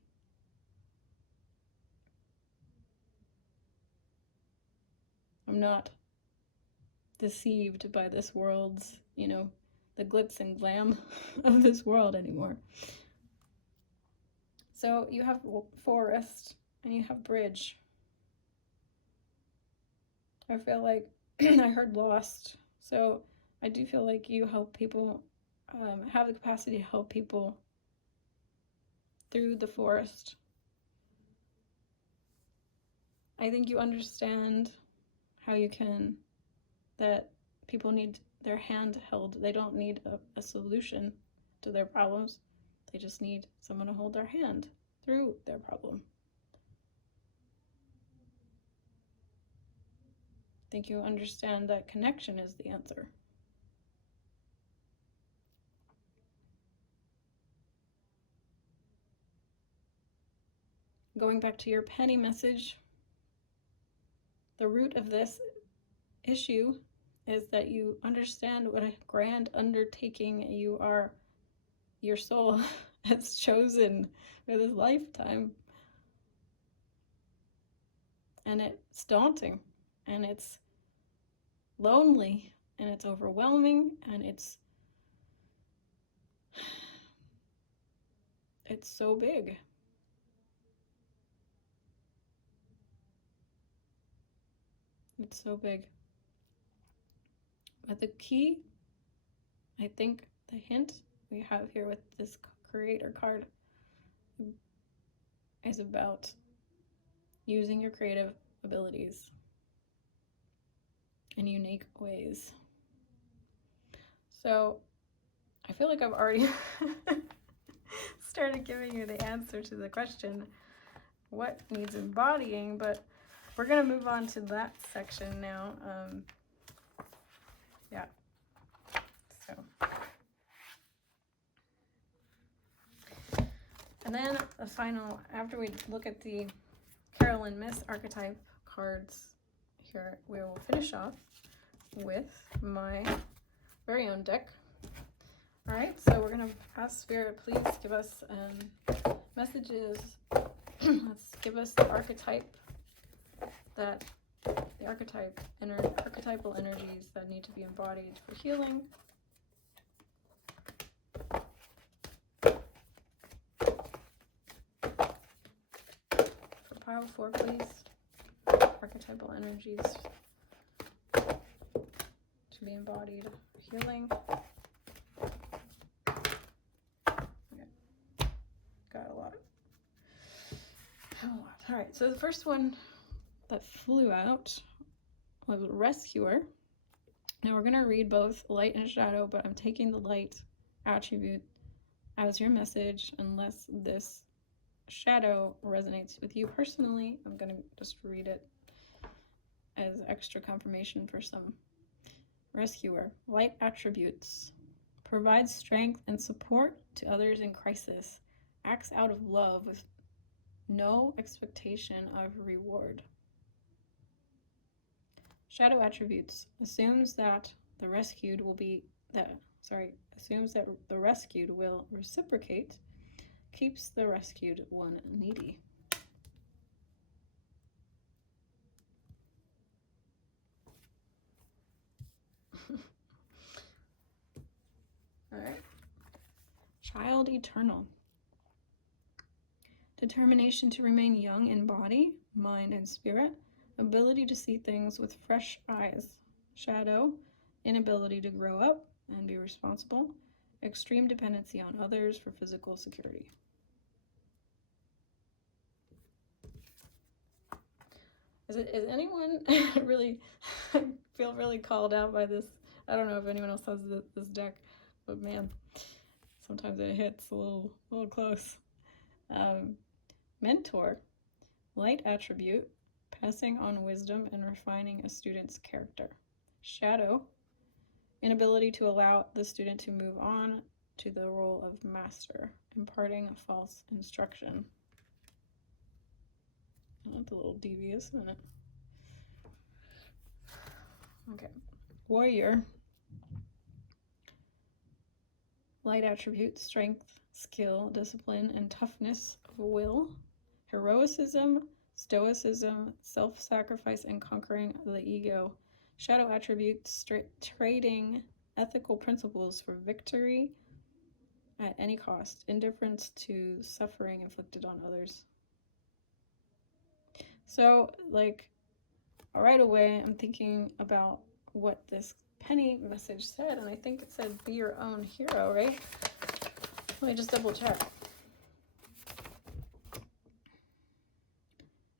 I'm not deceived by this world's, you know, the glitz and glam of this world anymore. So you have forest and you have bridge. I feel like I heard lost. So I do feel like you help people, have the capacity to help people through the forest. I think you understand how you can, that people need their hand held. They don't need a solution to their problems. They just need someone to hold their hand through their problem. I think you understand that connection is the answer. Going back to your penny message, the root of this issue is that you understand what a grand undertaking your soul has chosen for this lifetime. And it's daunting, and it's lonely, and it's overwhelming, and it's so big. It's so big. But the key, I think the hint we have here with this creator card is about using your creative abilities in unique ways. So I feel like I've already started giving you the answer to the question, what needs embodying? But we're going to move on to that section now. Yeah. So. And then the final, after we look at the Carolyn Miss archetype cards here, we will finish off with my very own deck. All right, so we're going to ask Spirit, please give us messages. Let's give us the archetype archetypal energies that need to be embodied for healing. For pile 4, please. Archetypal energies to be embodied for healing. Okay. Got a lot. All right, so the first one that flew out was Rescuer. Now we're going to read both light and shadow, but I'm taking the light attribute as your message. Unless this shadow resonates with you personally, I'm going to just read it as extra confirmation for some. Rescuer, light attributes. Provides strength and support to others in crisis. Acts out of love with no expectation of reward. Shadow attributes. Assumes that the rescued will reciprocate. Keeps the rescued one needy. All right. Child eternal. Determination to remain young in body, mind, and spirit. Ability to see things with fresh eyes. Shadow. Inability to grow up and be responsible. Extreme dependency on others for physical security. Is anyone really feel really called out by this? I don't know if anyone else has this deck, but man, sometimes it hits a little close. Mentor, light attribute, passing on wisdom and refining a student's character. Shadow, inability to allow the student to move on to the role of master, imparting false instruction. That's a little devious, isn't it? Okay. Warrior. Light attributes, strength, skill, discipline, and toughness of will. Heroicism, stoicism, self-sacrifice, and conquering the ego. Shadow attributes, trading ethical principles for victory at any cost. Indifference to suffering inflicted on others. So, like, right away, I'm thinking about what this penny message said, and I think it said, be your own hero, right? Let me just double check.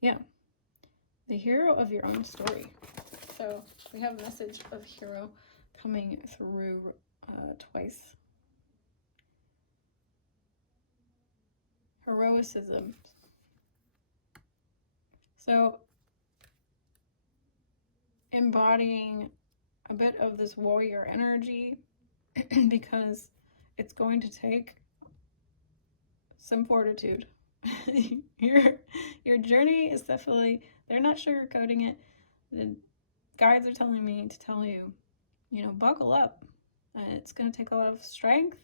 Yeah. The hero of your own story. So we have a message of hero coming through twice. heroicism. So embodying a bit of this warrior energy because it's going to take some fortitude. your journey is definitely, they're not sugarcoating it. The guides are telling me to tell you, buckle up. It's going to take a lot of strength,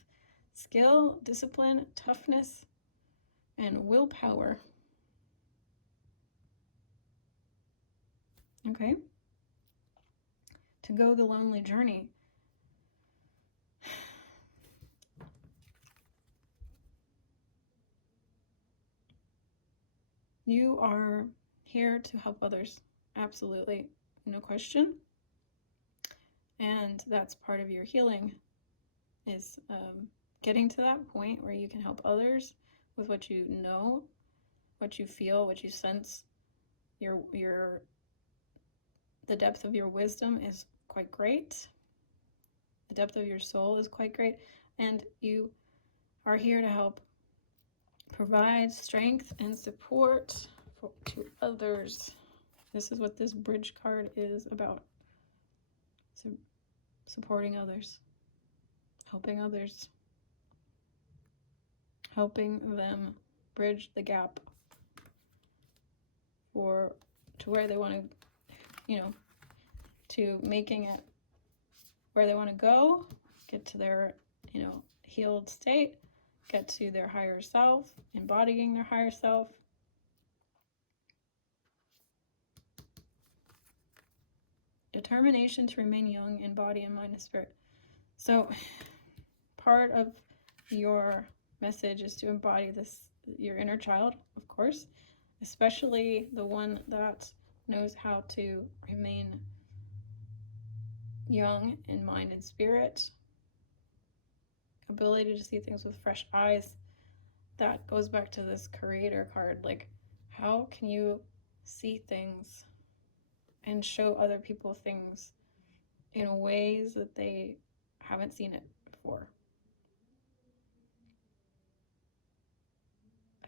skill, discipline, toughness, and willpower. Okay? To go the lonely journey. You are here to help others. Absolutely. No question. And that's part of your healing, is getting to that point where you can help others with what you know, what you feel, what you sense. The depth of your wisdom is quite great. The depth of your soul is quite great. And you are here to help provide strength and support to others. This is what this bridge card is about. So, supporting others, helping them bridge the gap to where they want to, to making it where they want to go, get to their, healed state, get to their higher self, embodying their higher self. Determination to remain young in body and mind and spirit. So part of your message is to embody your inner child, of course, especially the one that knows how to remain young in mind and spirit. Ability to see things with fresh eyes. That goes back to this creator card. Like, how can you see things and show other people things in ways that they haven't seen it before?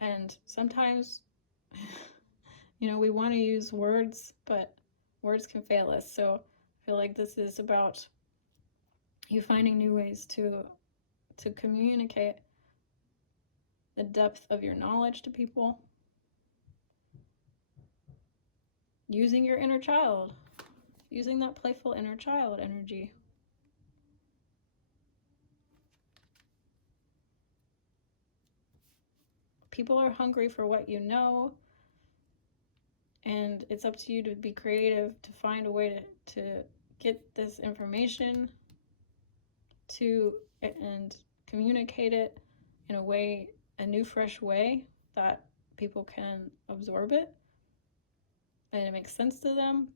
And sometimes, we want to use words, but words can fail us. So I feel like this is about you finding new ways to communicate the depth of your knowledge to people, using your inner child, using that playful inner child energy. People are hungry for what you know, and it's up to you to be creative, to find a way to get this information and communicate it in a new, fresh way that people can absorb it and it makes sense to them.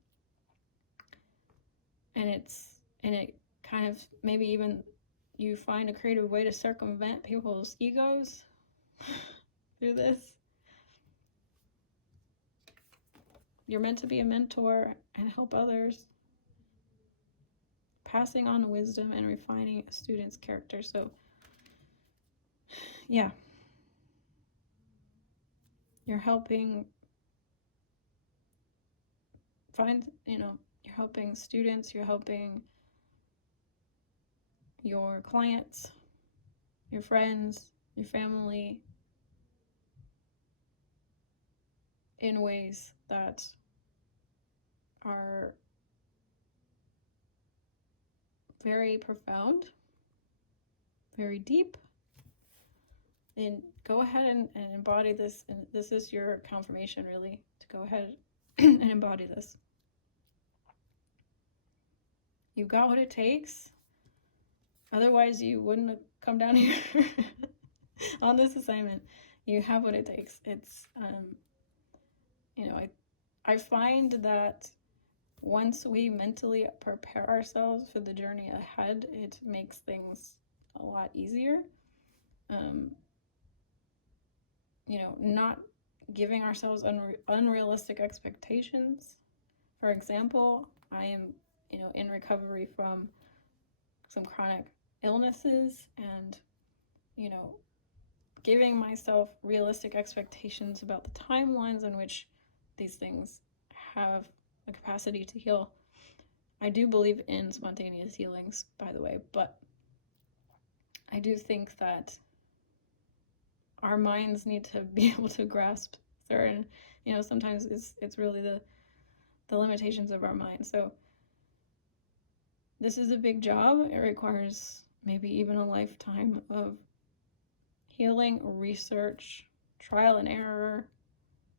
And it kind of, maybe even you find a creative way to circumvent people's egos through this. You're meant to be a mentor and help others, passing on wisdom and refining a student's character. So, yeah. You're helping you're helping students, you're helping your clients, your friends, your family in ways that are very profound, very deep. And go ahead and embody this. And this is your confirmation, really, to go ahead and embody this. You've got what it takes. Otherwise, you wouldn't have come down here on this assignment. You have what it takes. It's, I find that once we mentally prepare ourselves for the journey ahead, it makes things a lot easier. Not giving ourselves unrealistic expectations. For example, I am, in recovery from some chronic illnesses, and, giving myself realistic expectations about the timelines in which these things have the capacity to heal. I do believe in spontaneous healings, by the way, but I do think that our minds need to be able to grasp certain, sometimes it's really the limitations of our mind. So this is a big job. It requires maybe even a lifetime of healing, research, trial and error,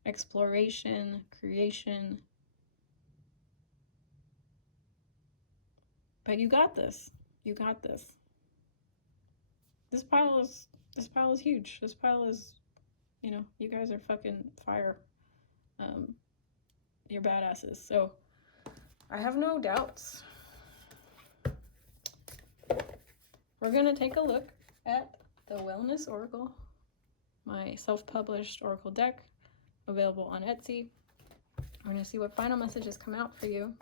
exploration, creation. But you got this. You got this. This pile is huge. This pile is, you guys are fucking fire. You're badasses. So I have no doubts. We're gonna take a look at the Wellness Oracle, my self-published Oracle deck, available on Etsy. We're gonna see what final messages come out for you.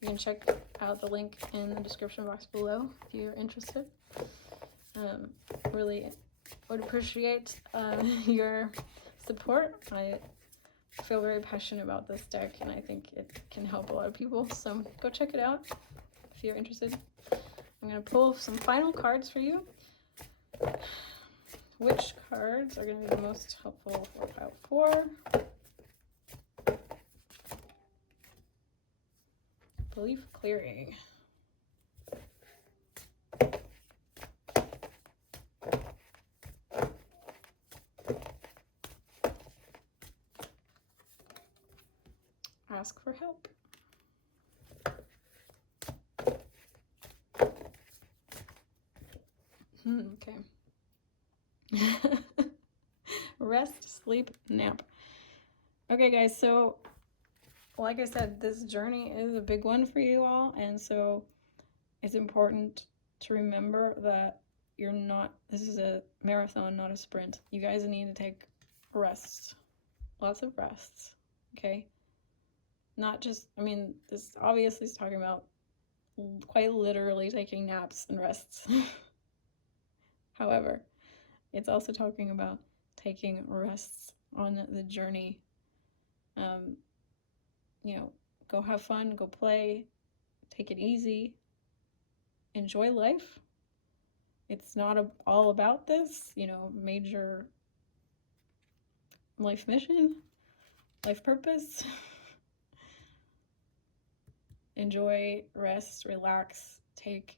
You can check out the link in the description box below if you're interested. Really would appreciate your support. I feel very passionate about this deck, and I think it can help a lot of people. So go check it out if you're interested. I'm going to pull some final cards for you. Which cards are going to be the most helpful for pile 4? Belief clearing. Ask for help. Okay. Rest, sleep, nap. Okay, guys, so like I said, this journey is a big one for you all, and so it's important to remember that this is a marathon, not a sprint. You guys need to take rests, lots of rests, okay? Not just, this obviously is talking about quite literally taking naps and rests. However, it's also talking about taking rests on the journey. Go have fun, go play, take it easy, enjoy life. It's not all about this, major life mission, life purpose. Enjoy, rest, relax, take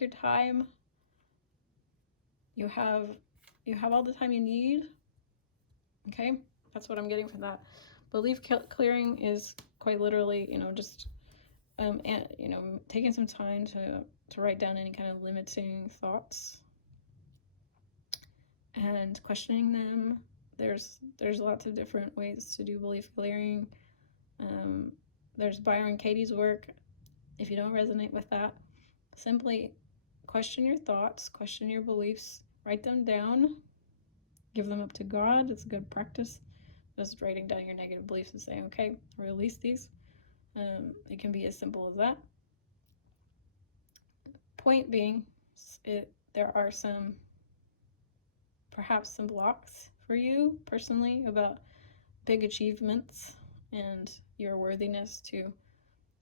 your time. You have all the time you need. Okay, that's what I'm getting from that. Belief clearing is quite literally, just taking some time to write down any kind of limiting thoughts and questioning them. There's lots of different ways to do belief clearing. There's Byron Katie's work. If you don't resonate with that, simply question your thoughts, question your beliefs, write them down, give them up to God. It's a good practice. Just writing down your negative beliefs and saying, okay, release these. It can be as simple as that. Point being, there are perhaps some blocks for you personally about big achievements and your worthiness to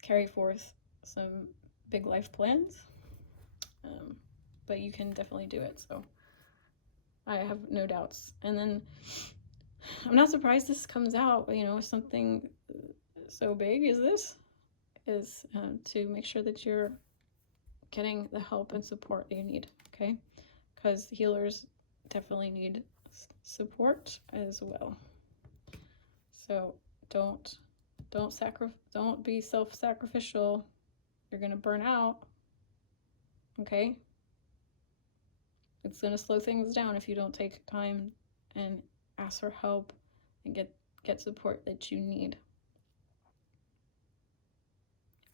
carry forth some big life plans. But you can definitely do it, so I have no doubts. And then I'm not surprised this comes out, something so big as this is to make sure that you're getting the help and support that you need, okay? Because healers definitely need support as well. So don't be self-sacrificial. You're gonna burn out, okay? It's gonna slow things down if you don't take time and ask for help and get support that you need.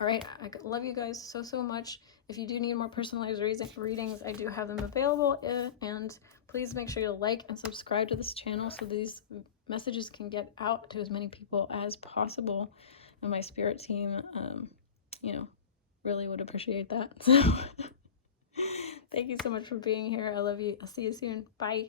All right, I love you guys so much. If you do need more personalized readings, I do have them available, and please make sure you like and subscribe to this channel so these messages can get out to as many people as possible. And my spirit team, really would appreciate that. So Thank you so much for being here. I love you. I'll see you soon. Bye.